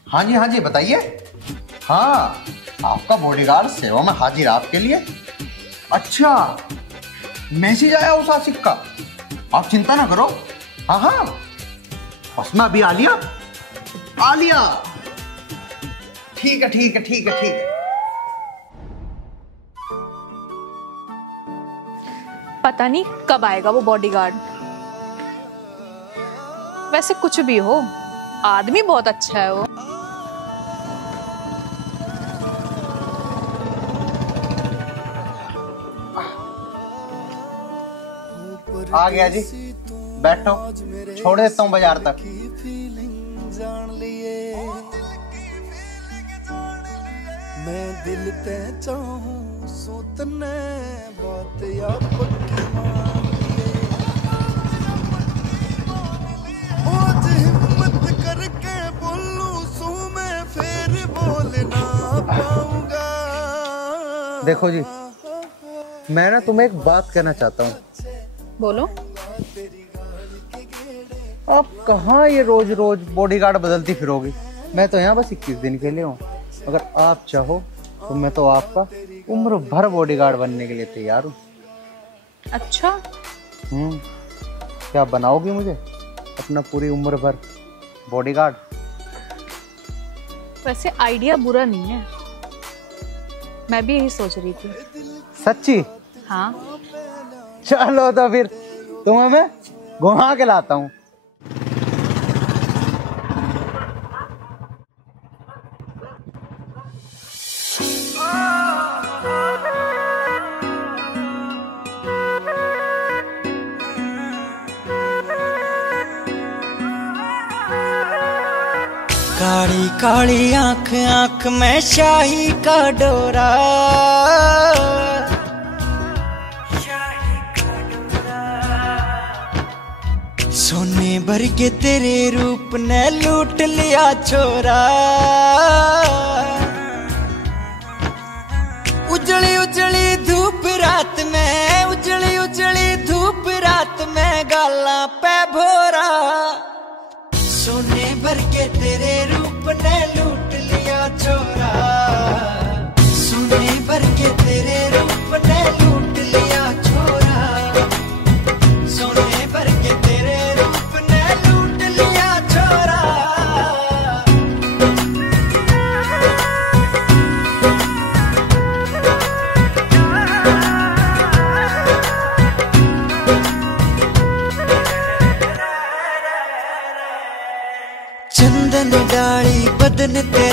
हाँ जी बताइए। हाँ आपका बॉडीगार्ड सेवा में हाजिर आपके लिए। अच्छा मैसेज आया उस आशिक का, आप चिंता ना करो। हाँ हाँ बस मैं अभी आ लिया। ठीक है ठीक है ठीक है ठीक है। पता नहीं कब आएगा वो बॉडीगार्ड। वैसे कुछ भी हो, आदमी बहुत अच्छा है वो। आ गया जी, बैठो, छोड़ देता हूँ बाजार तक। मैं दिल पे चाहूं सोतने बात या पक्की मान लिए। आज हिम्मत करके बोलूं सू मैं फिर बोल ना पाऊंगा। देखो जी मैं ना तुम्हें एक बात कहना चाहता हूँ। बोलो। आप कहाँ ये रोज रोज बॉडीगार्ड बदलती फिरोगी? मैं तो यहाँ बस 21 दिन के लिए हूँ। अगर आप चाहो तो मैं तो आपका उम्र भर बॉडीगार्ड बनने के लिए तैयार हूँ। अच्छा क्या बनाओगी मुझे अपना पूरी उम्र भर बॉडीगार्ड? वैसे आइडिया बुरा नहीं है, मैं भी यही सोच रही थी। सच्ची? हाँ चलो तो फिर तुम्हें मैं घुमा के लाता हूँ। काली काली आंख आंख में शाही का डोरा, सोने भर के तेरे रूप ने लूट लिया छोरा। उजली उजली धूप रात में, उजली उजली धूप रात में गाला पे भोरा। सोने भर के तेरे रूप ने लूट लिया छोरा। सोने भर के तेरे रूप ने लूट लिया छोरा। सोने भर के तेरे रूप ने लूट लिया छोरा।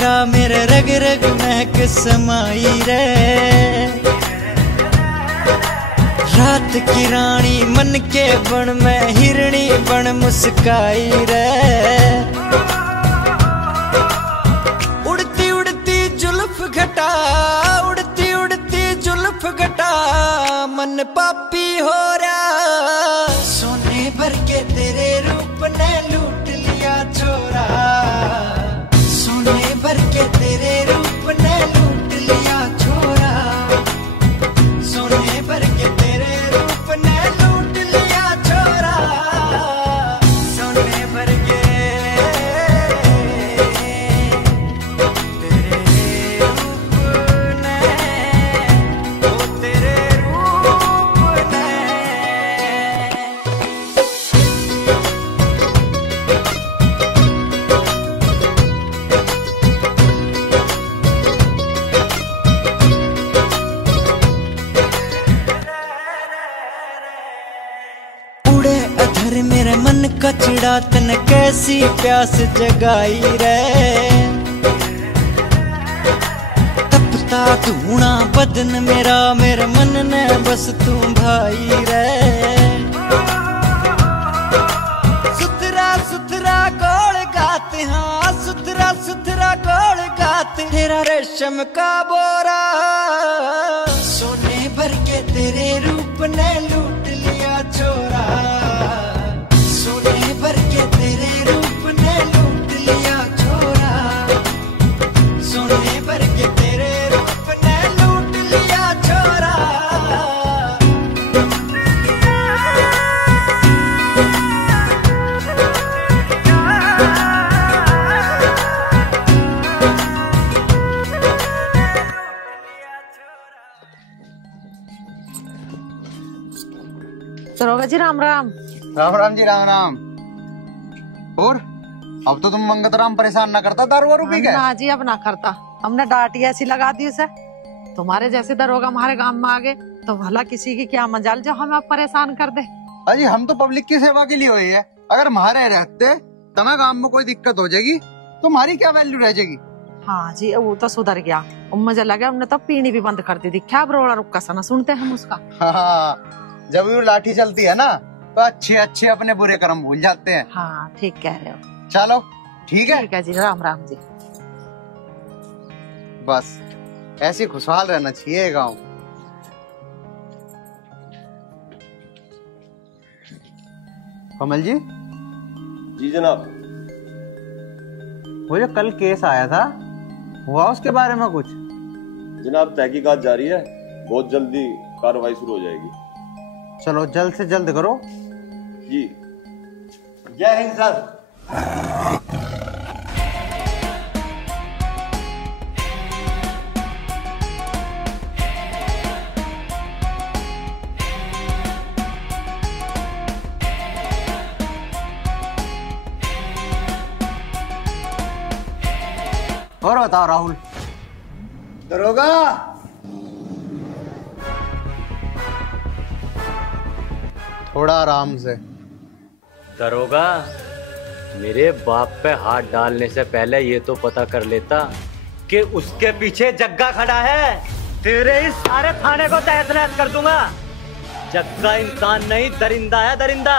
तेरा मेरे रग रग महक समाई रे। रात की रानी मन के बन में हिरणी बन मुस्काई रे। उड़ती उड़ती जुल्फ घटा, उड़ती उड़ती जुल्फ घटा, मन पापी हो रहा। सोने भर के तेरे रूप ने लूट लिया छोरा, सोने भर के तेरे रूप ने लूट लिया छोरा, सोने भर के तेरे रूप ने लूट लिया छोरा, सोने भर के तेरे रूप ने, ओ तेरे रूप ने। उड़े अधर मेरे मन का चिड़ा, तन कैसी प्यास जगाई रे। तपता धूणा बदन मेरा, मेरे मन ने बस तू भाई रे। सुथरा सुथरा गोल गाते, हाँ सुथरा सुथरा गोल गाते, तेरा रेशम का बोरा। सोने भर के तेरे रूप ने लूट लिया छोरा, सोने भर के तेरे रूप ने लूट लिया छोरा, सोने भर के तेरे रूप ने लूट लिया छोरा। दरोगा जी राम राम। राम राम जी राम राम। और अब तो तुम मंगतराम परेशान ना करता दारू वारू पी के? ना जी अब ना करता, हमने डांटी ऐसी लगा दी उसे। तुम्हारे जैसे दरोगा हमारे गांव में आ गए तो भला किसी की क्या मजाल जो हमें परेशान कर दे। अजी हम तो पब्लिक की सेवा के लिए हुए है, अगर हमारे रहते तुम्हें गांव में कोई दिक्कत हो जाएगी तो हमारी क्या वैल्यू रह जाएगी? हाँ जी वो तो सुधर गया, मुझे लगा हमने तो पीनी भी बंद कर दी थी। क्या बरोड़ा रुक्का सा ना सुनते हम उसका। हाँ जब वो लाठी चलती है ना तो अच्छे अच्छे अपने बुरे कर्म भूल जाते हैं। हाँ ठीक कह रहे हो। चलो ठीक है। ठीक है जी राम राम जी। बस ऐसे खुशहाल रहना चाहिए गांव। कमल जी। जी जनाब। वो जो कल केस आया था हुआ उसके बारे में कुछ? जनाब तहकीकात जारी है, बहुत जल्दी कार्रवाई शुरू हो जाएगी। चलो जल्द से जल्द करो। जी। जय हिंद सर। और बताओ राहुल। दरोगा थोड़ा आराम से। दरोगा मेरे बाप पे हाथ डालने से पहले ये तो पता कर लेता कि उसके पीछे जग्गा खड़ा है। तेरे इस सारे थाने को तहस नहस कर दूंगा। जग्गा इंसान नहीं दरिंदा है, दरिंदा।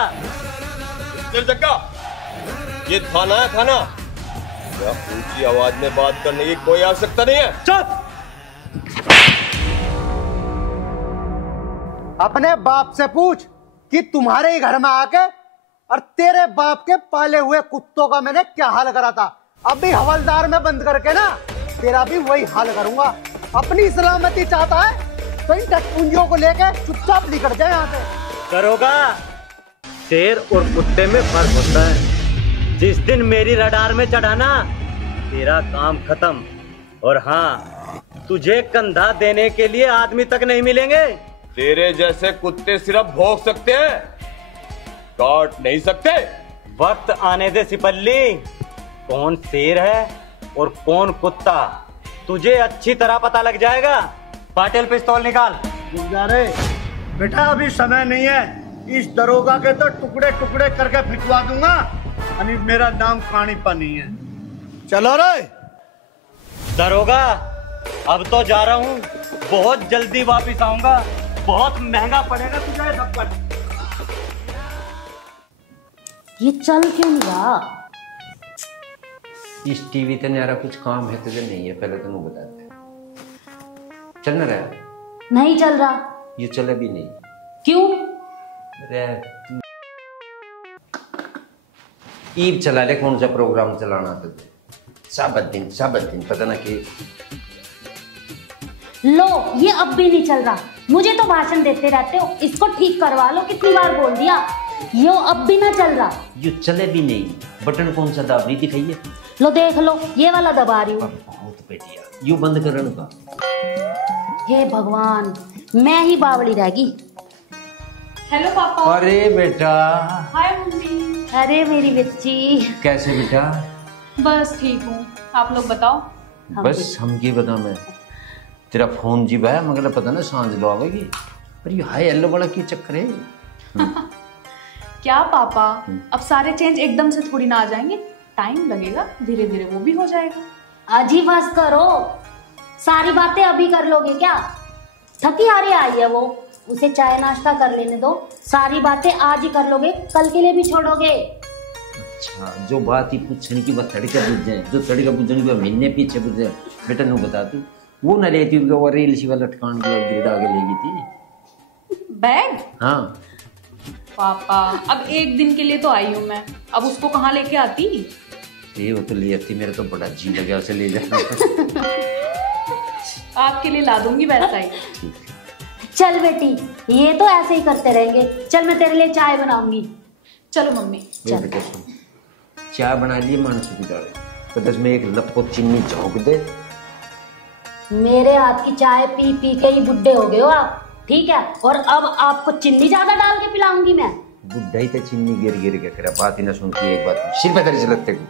जग्गा ये थाना है, थाना। क्या ऊंची आवाज में बात करने की कोई आवश्यकता नहीं है। चुप। अपने बाप से पूछ कि तुम्हारे ही घर में आके और तेरे बाप के पाले हुए कुत्तों का मैंने क्या हाल करा था। अभी हवलदार में बंद करके ना तेरा भी वही हाल करूंगा। अपनी सलामती चाहता है तो इन टचपुंजियों को लेके चुपचाप निकल जाए यहाँ से। दरोगा शेर और कुत्ते में फर्क होता है। जिस दिन मेरी रडार में चढ़ा ना तेरा काम खत्म। और हाँ तुझे कंधा देने के लिए आदमी तक नहीं मिलेंगे। तेरे जैसे कुत्ते सिर्फ भौंक सकते हैं, काट नहीं सकते। वक्त आने दे सिपल्ली, कौन शेर है और कौन कुत्ता तुझे अच्छी तरह पता लग जाएगा। पाटिल पिस्तौल निकाल। गुजारे बेटा अभी समय नहीं है। इस दरोगा के तो टुकड़े टुकड़े करके फिकवा दूंगा। मेरा नाम कानीपा नहीं है। चलो रे दरोगा, अब तो जा रहा हूँ, बहुत जल्दी वापिस आऊंगा, बहुत महंगा पड़ेगा तुझे थप्पड़। ये चल क्यों नहीं रहा? इस टीवी ते न्यारा कुछ काम है तुझे नहीं है, पहले तुम बताते। चल न रहा? नहीं चल रहा। ये चले भी नहीं। क्यों? ईब चला ले, कौन सा प्रोग्राम चलाना तुझे? साबत दिन पता ना कि। लो, ये अब भी नहीं चल रहा। मुझे तो भाषण देते रहते हो, इसको ठीक करवा लो, कितनी बार बोल दिया। यो अब भी ना चल रहा। ये चले भी नहीं। बटन कौन सा दबा दिखाइए? लो देख लो, ये वाला दबा रही हूँ। बहुत बेटिया, यू बंद करने का। हे भगवान, मैं ही बावड़ी रहेगी। हेलो पापा। अरे बेटा। हाय मम्मी। अरे मेरी बच्ची। कैसे बेटा? बस ठीक हूँ, आप लोग बताओ। बस हम की बता, मैं तेरा फोन जी भाई मगर पता ना सांझ लो आवेगी। पर ये हाय हेलो बड़ा की चक्कर है। क्या पापा, अब सारे चेंज एकदम से थोड़ी ना आ जाएंगे, टाइम लगेगा, धीरे धीरे वो भी हो जाएगा। आज ही बस करो, सारी बातें अभी कर लोगे क्या? थकी हारी आई है वो, उसे चाय नाश्ता कर लेने दो। सारी बातें आज ही कर लोगे, कल के लिए भी छोड़ोगे? अच्छा, जो बात ही पूछने की बात तड़का बुझ जाए, जो तड़का बुझने की महीने पीछे बुझ जाए, बेटा नु बता तू वो न लेती वो रेल सी वाला ठकान की ग्रेड आगे लेगी थी बैग। हाँ पापा, अब एक दिन के लिए तो आई हूँ मैं, अब उसको कहाँ लेके आती? ये वो तो ले आती, मेरा तो बड़ा जी लगा उसे ले जाना। आपके लिए ला दूंगी वैसा ही। चल बेटी, ये तो ऐसे ही करते रहेंगे। चल मैं तेरे लिए चाय बनाऊंगी। चलो मम्मी। चल चाय बना लिए, मानसी की डाले तो दस में एक लपको चीनी झोंक दे। मेरे हाथ की चाय पी पी के ही बुड्ढे हो गए हो आप, ठीक है? और अब आपको चीनी ज्यादा डाल के पिलाऊंगी मैं। बुड्ढा ही तो चीनी गिर गिर के करा, बात ही ना सुनती है। एक बात सिर पे से लगते को।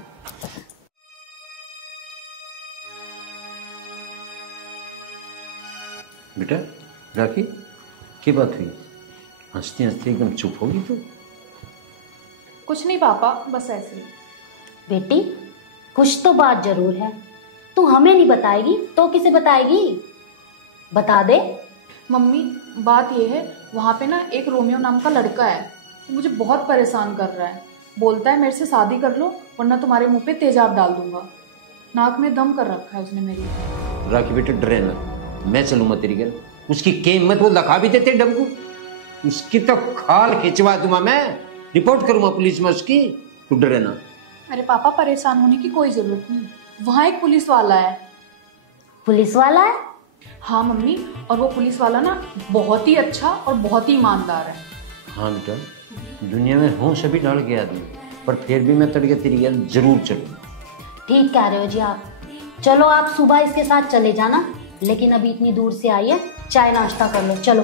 बेटा राखी, क्या बात हुई? हंसती हंसती एकदम चुप होगी तो? कुछ नहीं पापा, बस ऐसे ही। बेटी, कुछ तो बात जरूर है। तू हमें नहीं बताएगी तो किसे बताएगी? बता दे। मम्मी, बात ये है, वहाँ पे ना एक रोमियो नाम का लड़का है, मुझे बहुत परेशान कर रहा है। बोलता है मेरे से शादी कर लो वरना तुम्हारे मुंह पे तेजाब डाल दूंगा। नाक में दम कर रखा है उसने मेरी। राखी बेटा डरे ना, मैं चलूंगा तेरी घर। उसकी कीमत वो लखा भी देते डब्बू, उसकी तो खाल खिंचवा दूंगा मैं, रिपोर्ट करूंगा पुलिस में उसकी। तू डरे ना। अरे पापा, परेशान होने की कोई जरूरत नहीं, वहाँ एक पुलिस वाला है। पुलिस वाला है? हाँ मम्मी, और वो पुलिस वाला ना बहुत ही अच्छा और बहुत ही ईमानदार है। हाँ बेटा, दुनिया में हूँ सभी डाल के आदमी, पर फिर भी मैं तड़के तेरी घर जरूर चलूंगा। ठीक कह रहे हो जी आप। चलो आप सुबह इसके साथ चले जाना, लेकिन अभी इतनी दूर से आई है, चाय नाश्ता कर लो। चलो।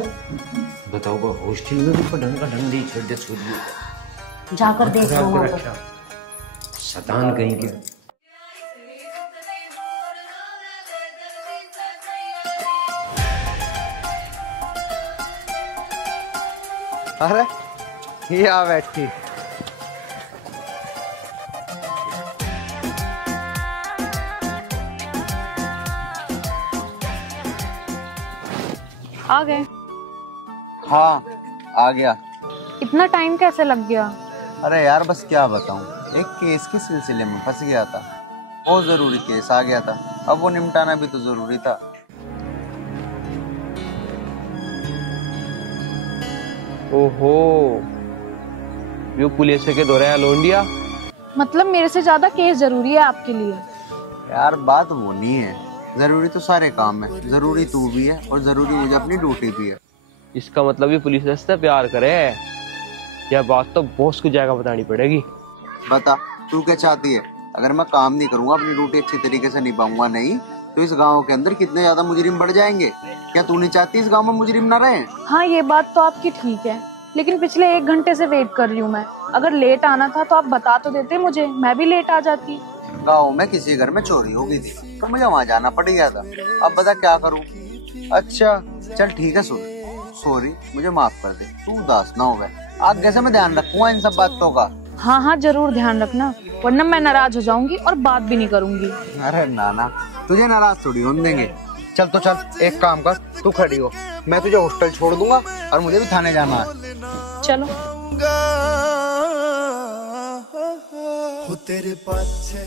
बताओ वो हॉस्टल में भी ढंग का ढंग नहीं छोड़ दिया। जाकर देख लो वहाँ पर। शैतान कहीं के। अरे ये आ बैठी। आ गए? हाँ आ गया। इतना टाइम कैसे लग गया? अरे यार बस क्या बताऊं, एक केस के सिलसिले में फंस गया था। बहुत जरूरी केस आ गया था, अब वो निपटाना भी तो जरूरी था। ओहो, यो पुलिस के दौरे लोंडिया। मतलब मेरे से ज्यादा केस जरूरी है आपके लिए? यार बात वो नहीं है, जरूरी तो सारे काम है, जरूरी तू भी है और जरूरी मुझे अपनी ड्यूटी भी है। इसका मतलब भी पुलिस से प्यार करे। यह बात तो बॉस को जाएगा बतानी पड़ेगी। बता तू क्या चाहती है? अगर मैं काम नहीं करूंगा, अपनी ड्यूटी अच्छी तरीके से निभाऊंगा नहीं, तो इस गांव के अंदर कितने ज्यादा मुजरिम बढ़ जाएंगे। क्या तू नहीं चाहती इस गांव में मुजरिम ना रहे? हाँ ये बात तो आपकी ठीक है, लेकिन पिछले 1 घंटे से वेट कर रही हूँ मैं। अगर लेट आना था तो आप बता तो देते मुझे, मैं भी लेट आ जाती। गाँव में किसी घर में चोरी हो गई थी तो मुझे वहाँ जाना पड़ गया था। अब बता क्या करूँ? अच्छा चल ठीक है, सॉरी मुझे माफ कर दे, तू उदास ना हो गए। आगे से मैं ध्यान रखूंगा इन सब बातों का। हाँ हाँ जरूर ध्यान रखना, वरना मैं नाराज हो जाऊंगी और बात भी नहीं करूंगी। अरे ना तुझे नाराज थोड़ी होने देंगे। चल तो चल, एक काम कर, तू खड़ी हो, मैं तुझे हॉस्टल छोड़ दूंगा और मुझे भी थाने जाना है। चलो। तेरे पाछे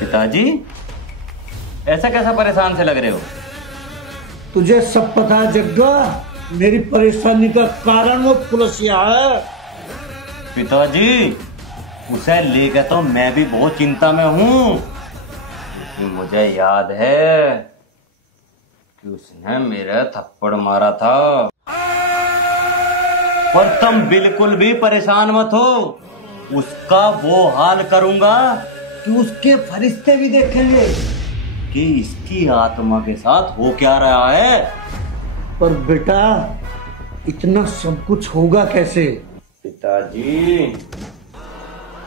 पिताजी, ऐसा कैसा परेशान से लग रहे हो? तुझे सब पता है जग्गा, मेरी परेशानी का कारण वो पुलिसिया है। पिताजी, उसे लेकर तो मैं भी बहुत चिंता में हूँ, लेकिन मुझे याद है कि उसने मेरे थप्पड़ मारा था। पर तुम बिल्कुल भी परेशान मत हो, उसका वो हाल करूंगा कि उसके फरिश्ते भी देखेंगे कि इसकी आत्मा के साथ हो क्या रहा है। पर बेटा, इतना सब कुछ होगा कैसे? पिताजी,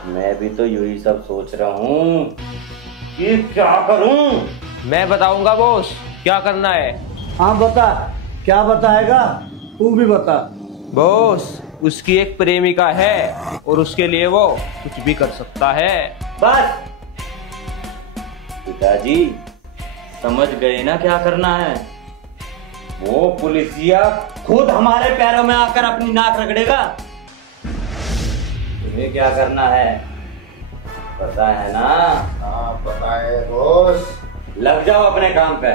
मैं भी तो यही सब सोच रहा हूँ कि क्या करूँ। मैं बताऊंगा बॉस क्या करना है। हाँ बता, क्या बताएगा? तू भी बता। बॉस, उसकी एक प्रेमिका है और उसके लिए वो कुछ भी कर सकता है। बस पिताजी, समझ गए ना क्या करना है? वो पुलिसिया खुद हमारे पैरों में आकर अपनी नाक रगड़ेगा। तुम्हें क्या करना है पता है ना? हाँ पता है बॉस। लग जाओ अपने काम पे।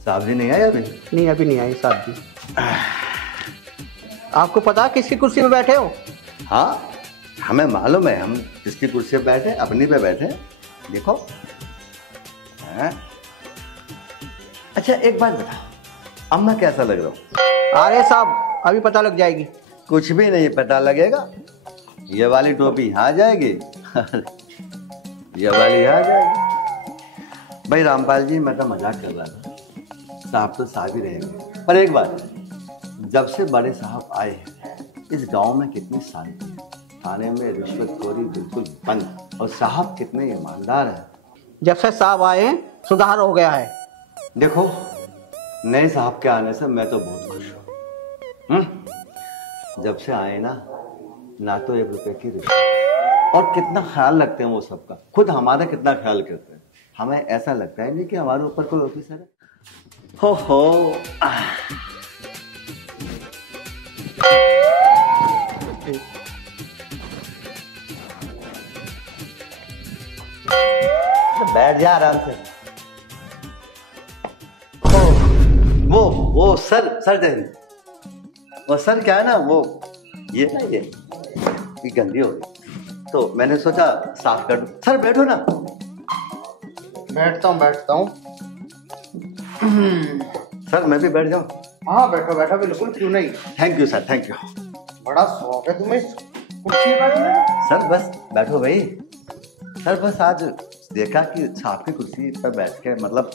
साहब जी नहीं आए अभी? नहीं, अभी नहीं आई साहब जी। आपको पता किसकी कुर्सी पे बैठे हो? हाँ, हमें मालूम है हम किसकी कुर्सी पे बैठे, अपनी पे बैठे। देखो। हाँ? अच्छा एक बात बता, अम्मा कैसा लग रहा हूँ? अरे साहब, अभी पता लग जाएगी। कुछ भी नहीं पता लगेगा। ये वाली टोपी यहाँ आ जाएगी, ये वाली यहाँ आ जाएगी। भाई रामपाल जी, मैं तो मजाक कर रहा था, साहब तो साहब ही रहेंगे। पर एक बात, जब से बड़े साहब आए हैं इस गांव में कितनी शांति है। थाने में रिश्वतखोरी बिल्कुल बंद, और साहब कितने ईमानदार हैं। जब से साहब आए हैं सुधार हो गया है। देखो, नए साहब के आने से मैं तो बहुत खुश हूँ। जब से आए ना तो 1 रुपए की रिश्वत, और कितना ख्याल रखते हैं वो सबका, खुद हमारा कितना ख्याल करते हैं। हमें ऐसा लगता है नहीं कि हमारे ऊपर कोई ऑफिसर है। हो बैठ जा आराम से। वो सर दे, वो सर क्या है ना, वो ये गंदी हो गई तो मैंने सोचा साफ कर दूं। सर बैठो ना। बैठता हूँ। सर मैं भी बैठ जाऊँ? हाँ बैठो बिल्कुल, क्यों नहीं। Thank you sir, thank you. बड़ा शौक है तुम्हें कुर्सी पे बैठने का। सर बस बैठो भाई। सर बस आज देखा कि साहब की कुर्सी पर बैठ के मतलब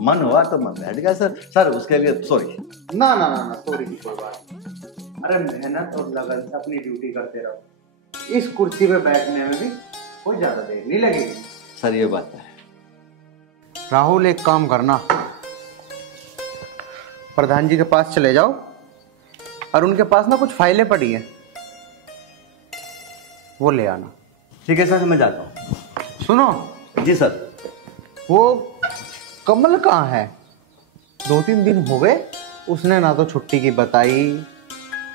मन हुआ तो मैं बैठ गया सर उसके लिए सॉरी। ना सॉरी की कोई बात नहीं। अरे मेहनत और लगन से अपनी ड्यूटी करते रहो, इस कुर्सी पे बैठने में भी कोई ज्यादा देर नहीं लगेगी। सर ये बात है। राहुल एक काम करना, प्रधान जी के पास चले जाओ और उनके पास ना कुछ फाइलें पड़ी हैं, वो ले आना। ठीक है सर, मैं जाता हूँ। सुनो। जी सर। वो कमल कहाँ है? 2-3 दिन हो गए, उसने ना तो छुट्टी की बताई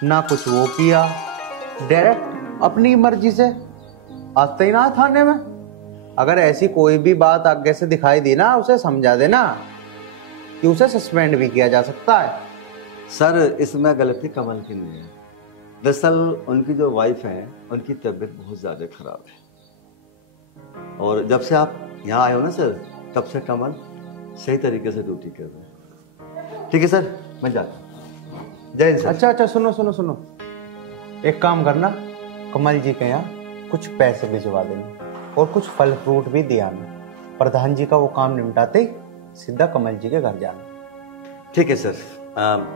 ना कुछ वो किया, डायरेक्ट अपनी मर्जी से आता ही ना थाने में। अगर ऐसी कोई भी बात आगे से दिखाई दी ना, उसे समझा देना कि उसे सस्पेंड भी किया जा सकता है। सर इसमें गलती कमल की नहीं है। दरअसल उनकी जो वाइफ है उनकी तबीयत बहुत ज़्यादा खराब है, और जब से आप यहाँ आए हो ना सर, तब से कमल सही तरीके से ड्यूटी कर रहे हैं। ठीक है सर, मैं जाता हूँ। जय हिंद सर। अच्छा सुनो, एक काम करना, कमल जी के यहाँ कुछ पैसे भिजवा देना और कुछ फल फ्रूट भी दिया आना। प्रधान जी का वो काम निपटाते ही सीधा कमल जी के घर जाना। ठीक है सर।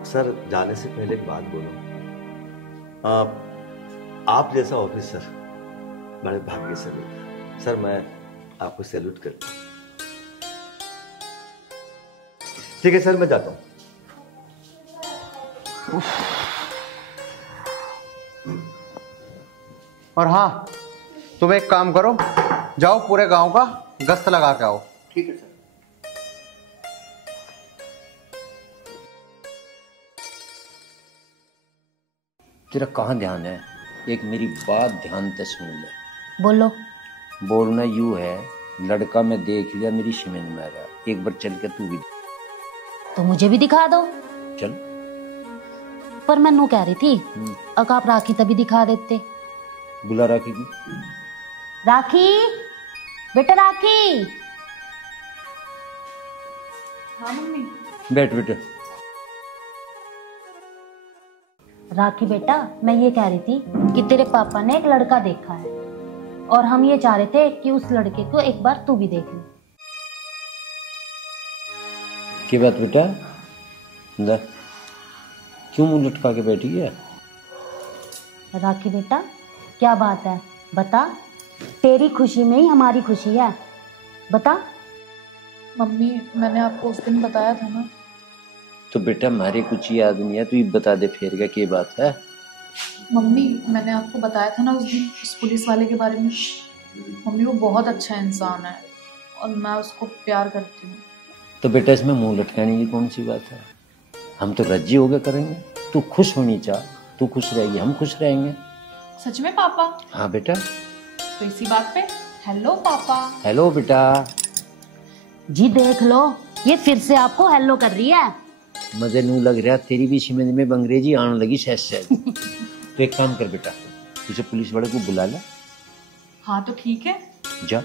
सर जाने से पहले एक बात बोलो, आप जैसा ऑफिसर बड़े भाग्य से मिला। सर मैं आपको सैल्यूट करता हूं। ठीक है सर, मैं जाता हूं। और हाँ, तुम एक काम करो, जाओ पूरे गांव का गश्त लगा के आओ। ठीक है सर। तेरा कहाँ ध्यान है? एक मेरी बात ध्यान से सुन ले। बोलो। बोलना यूं है, लड़का मैं देख लिया, मेरी समझ में आ रहा, एक बार चल के तू भी तो मुझे भी दिखा दो। चल। पर मैं नू कह रही थी, अगर आप राखी तभी दिखा देते। बुला राखी की। राखी, बेटा राखी। हाँ मम्मी। बैठ बेटा। राखी बेटा, मैं ये कह रही थी कि तेरे पापा ने एक लड़का देखा है और हम ये चाह रहे थे कि उस लड़के को एक बार तू भी देख ले। क्या बात बेटा? ले, क्यों मुंह लटका के बैठी है? राखी बेटा, क्या बात है बता। तेरी खुशी में ही हमारी खुशी है, बता। मम्मी, मैंने आपको उस दिन बताया था ना। तो बेटा हमारे कुछ ही आदमी है, तू बता दे फिर क्या क्या बात है? मम्मी, मैंने आपको बताया था ना उस दिन उस पुलिस वाले के बारे में। मम्मी, वो बहुत अच्छा इंसान है और मैं उसको प्यार करती हूँ। तो बेटा इसमें मुंह लटकाने की कौन सी बात है? हम तो राजी होकर करेंगे। तू खुश होनी चाह, तू खुश रहेगी, हम खुश रहेंगे। सच में पापा? हाँ बेटा। तो इसी बात पे हेलो पापा। हेलो बेटा। जी देख लो, ये फिर से आपको हेलो कर रही है। मजे नू लग रहा, तेरी भी समझ में अंग्रेजी आने लगी सहज सहज। तो एक काम कर बेटा, तुझे पुलिस वाले को बुला ले। हाँ तो ठीक है, जा।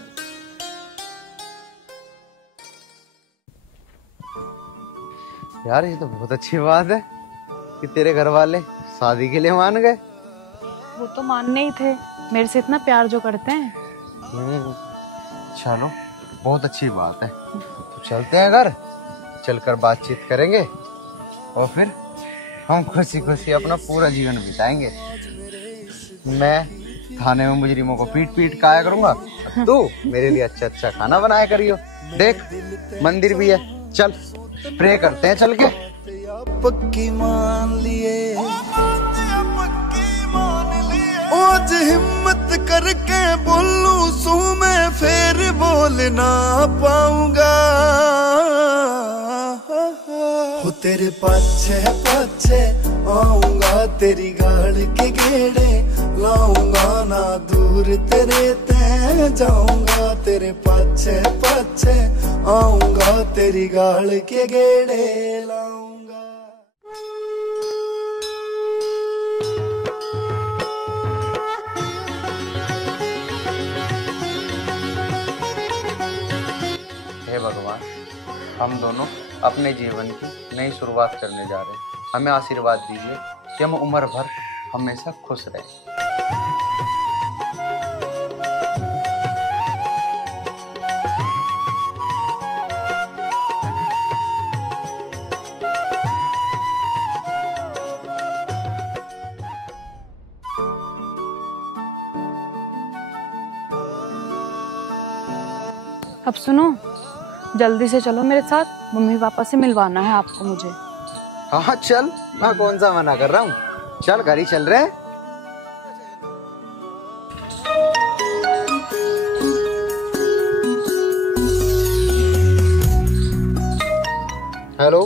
यार ये तो बहुत अच्छी बात है कि तेरे घर वाले शादी के लिए मान गए। वो तो मानने ही थे, मेरे से इतना प्यार जो करते हैं। चलो बहुत अच्छी बात है, तो चलते हैं घर, चलकर बातचीत करेंगे और फिर हम खुशी खुशी अपना पूरा जीवन बिताएंगे। मैं थाने में मुजरिमों को पीट पीट खाया करूंगा, तू मेरे लिए अच्छा अच्छा खाना बनाया करियो। देख मंदिर भी है, चल प्रे करते हैं चल के। पक्की मान लिए आज हिम्मत करके बोलूं सू मैं फिर बोल ना पाऊंगा। हो तेरे पाछे पाछे आऊंगा, तेरी गाड़ के गेड़े लाऊंगा, ना दूर तेरे ते जाऊंगा। तेरे पाछे पाछे आऊंगा, तेरी गाड़ के गेड़े लाऊंगा। हे भगवान, हम दोनों अपने जीवन की नई शुरुआत करने जा रहे हैं। हमें आशीर्वाद दीजिए कि हम उम्र भर हमेशा खुश रहें। अब सुनो, जल्दी से चलो मेरे साथ, मम्मी पापा से मिलवाना है आपको मुझे। हाँ चल, मैं कौन सा मना कर रहा हूँ, चल घर ही चल रहे हैं। हेलो।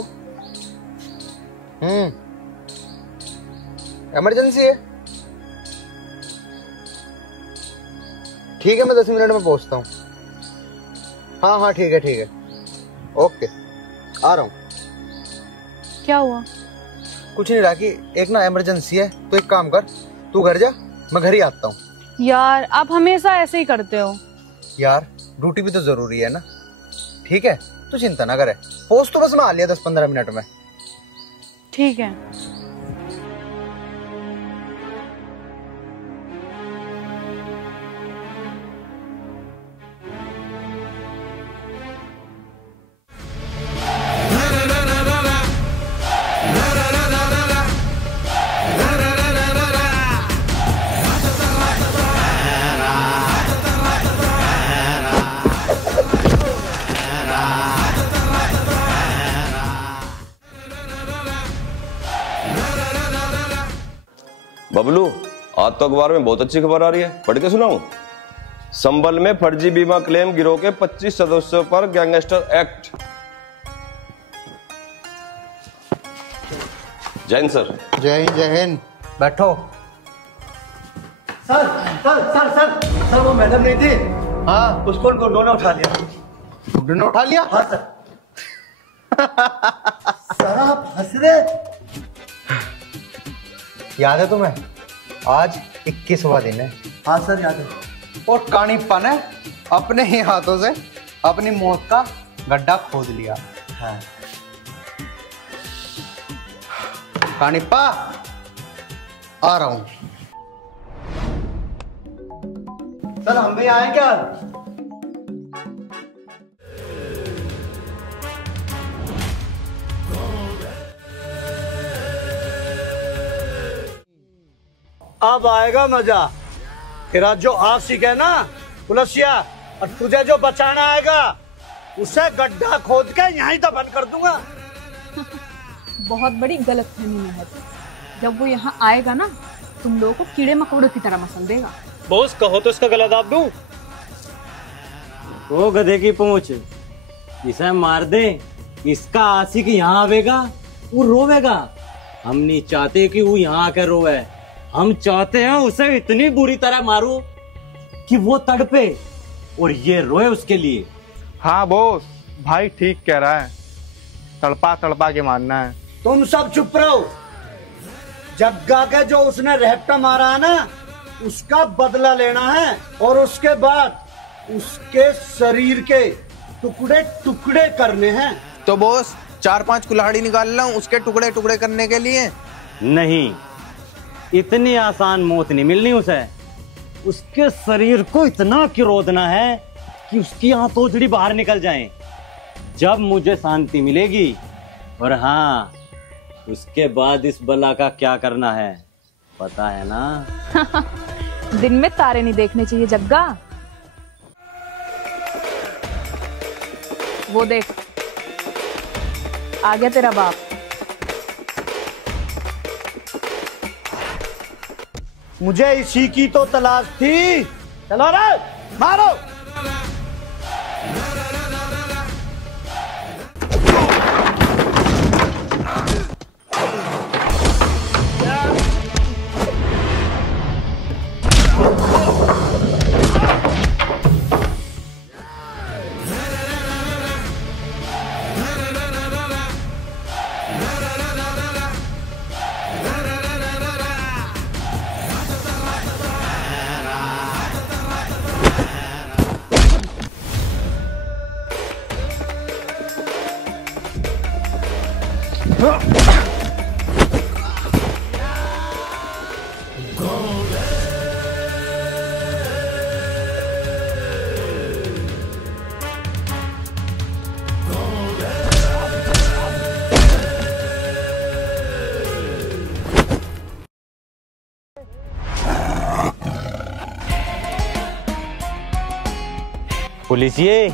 इमरजेंसी है? ठीक है, मैं 10 मिनट में पहुंचता हूँ। हाँ हाँ ठीक है, ओके आ रहा हूँ। क्या हुआ? कुछ नहीं राखी, एक ना इमरजेंसी है, तो एक काम कर, तू घर जा, मैं घर ही आता हूँ। यार आप हमेशा ऐसे ही करते हो। यार ड्यूटी भी तो जरूरी है ना। ठीक है, तू चिंता ना करे, पोस्ट तो बस मैं आ लिया 10-15 मिनट में। ठीक है। बबलू, आज तो अखबार में बहुत अच्छी खबर आ रही है, पढ़ के सुनाऊं? संभल में फर्जी बीमा क्लेम गिरोह के 25 सदस्यों पर गैंगस्टर एक्ट। जय हिंद सर। जय हिंद। बैठो। Sir sir sir sir sir वो मैडम नहीं थी? हाँ, उसको गुंडों ने उठा लिया। गुंडों ने उठा लिया? हाँ सर। सर आप हंस रहे? याद है तुम्हें? आज 21वां दिन है। हाँ सर याद है। और कानिप्पा ने अपने ही हाथों से अपनी मौत का गड्ढा खोद लिया। हाँ। कानिप्पा, आ रहा हूं। सर हम भी आए क्या? अब आएगा मजा। तेरा जो आशिक है ना पुलसिया, और तुझे जो बचाना आएगा उसे गड्ढा खोद के यहीं दफन कर दूंगा। बहुत बड़ी गलतफहमी में है। जब वो यहाँ आएगा ना, तुम लोगों को कीड़े मकोड़ों की तरह मसल देगा। बॉस कहो तो इसका गला दाब दूं। ओ गधे की पूंछ, इसे मार दे। इसका आशिक यहाँ आवेगा, वो रोवेगा। हम नहीं चाहते कि वो यहाँ आकर रोवे। हम चाहते हैं उसे इतनी बुरी तरह मारो कि वो तड़पे और ये रोए उसके लिए। हाँ बॉस, भाई ठीक कह रहा है, तड़पा तड़पा के मारना है। तुम सब चुप रहो। जग्गा के जो उसने रैप्टा मारा है ना, उसका बदला लेना है और उसके बाद उसके शरीर के टुकड़े टुकड़े करने हैं। तो बॉस 4-5 कुल्हाड़ी निकाल लाऊं उसके टुकड़े टुकड़े करने के लिए? नहीं, इतनी आसान मौत नहीं मिलनी उसे। उसके शरीर को इतना किरोदना है कि उसकी आंतोजड़ी बाहर निकल जाए। जब मुझे शांति मिलेगी, और हाँ, उसके बाद इस बला का क्या करना है पता है ना? दिन में तारे नहीं देखने चाहिए जग्गा। वो देख, आ गया तेरा बाप। मुझे इसी की तो तलाश थी। चलो रे, मारो। पुलिसिए,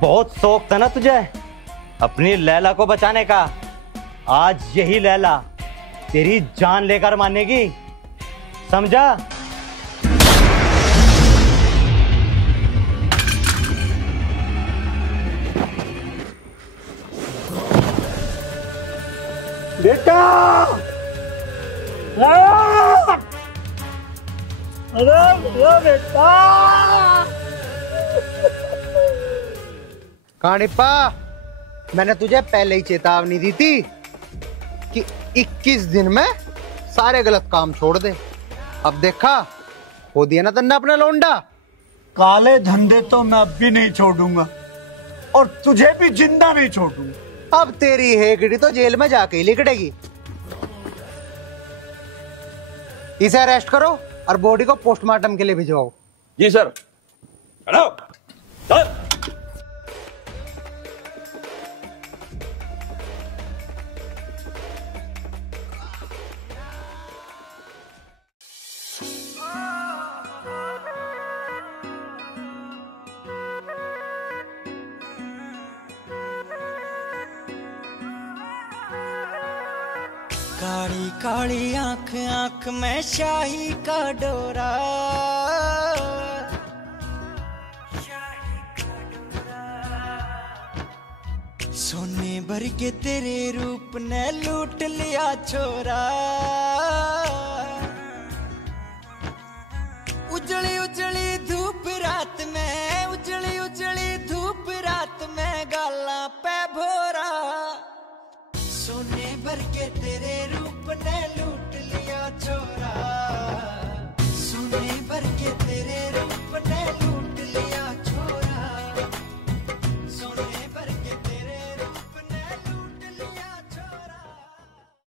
बहुत शौक था ना तुझे अपनी लैला को बचाने का। आज यही लैला तेरी जान लेकर मानेगी, समझा? बेटा, अरे बेटा। कानिप्पा, मैंने तुझे पहले ही चेतावनी दी थी कि 21 दिन में सारे गलत काम छोड़ दे। अब देखा, हो दिया ना तन्ना अपना लौंडा। काले धंधे तो मैं अब भी नहीं छोड़ूंगा और तुझे भी जिंदा नहीं छोड़ूंगा। अब तेरी हेगड़ी तो जेल में जाके ही लिकटेगी। इसे अरेस्ट करो और बॉडी को पोस्टमार्टम के लिए भिजवाओ। जी सर। Hello sir. काली काली आंख आंख में शाही का डोरा, सोने भर के तेरे रूप ने लूट लिया छोरा। उजली उजली धूप रात में, उजली उजली धूप रात में गाला पे भोरा, सोने भर के तेरे रूप ने लूट लिया छोरा, सोने भर के तेरे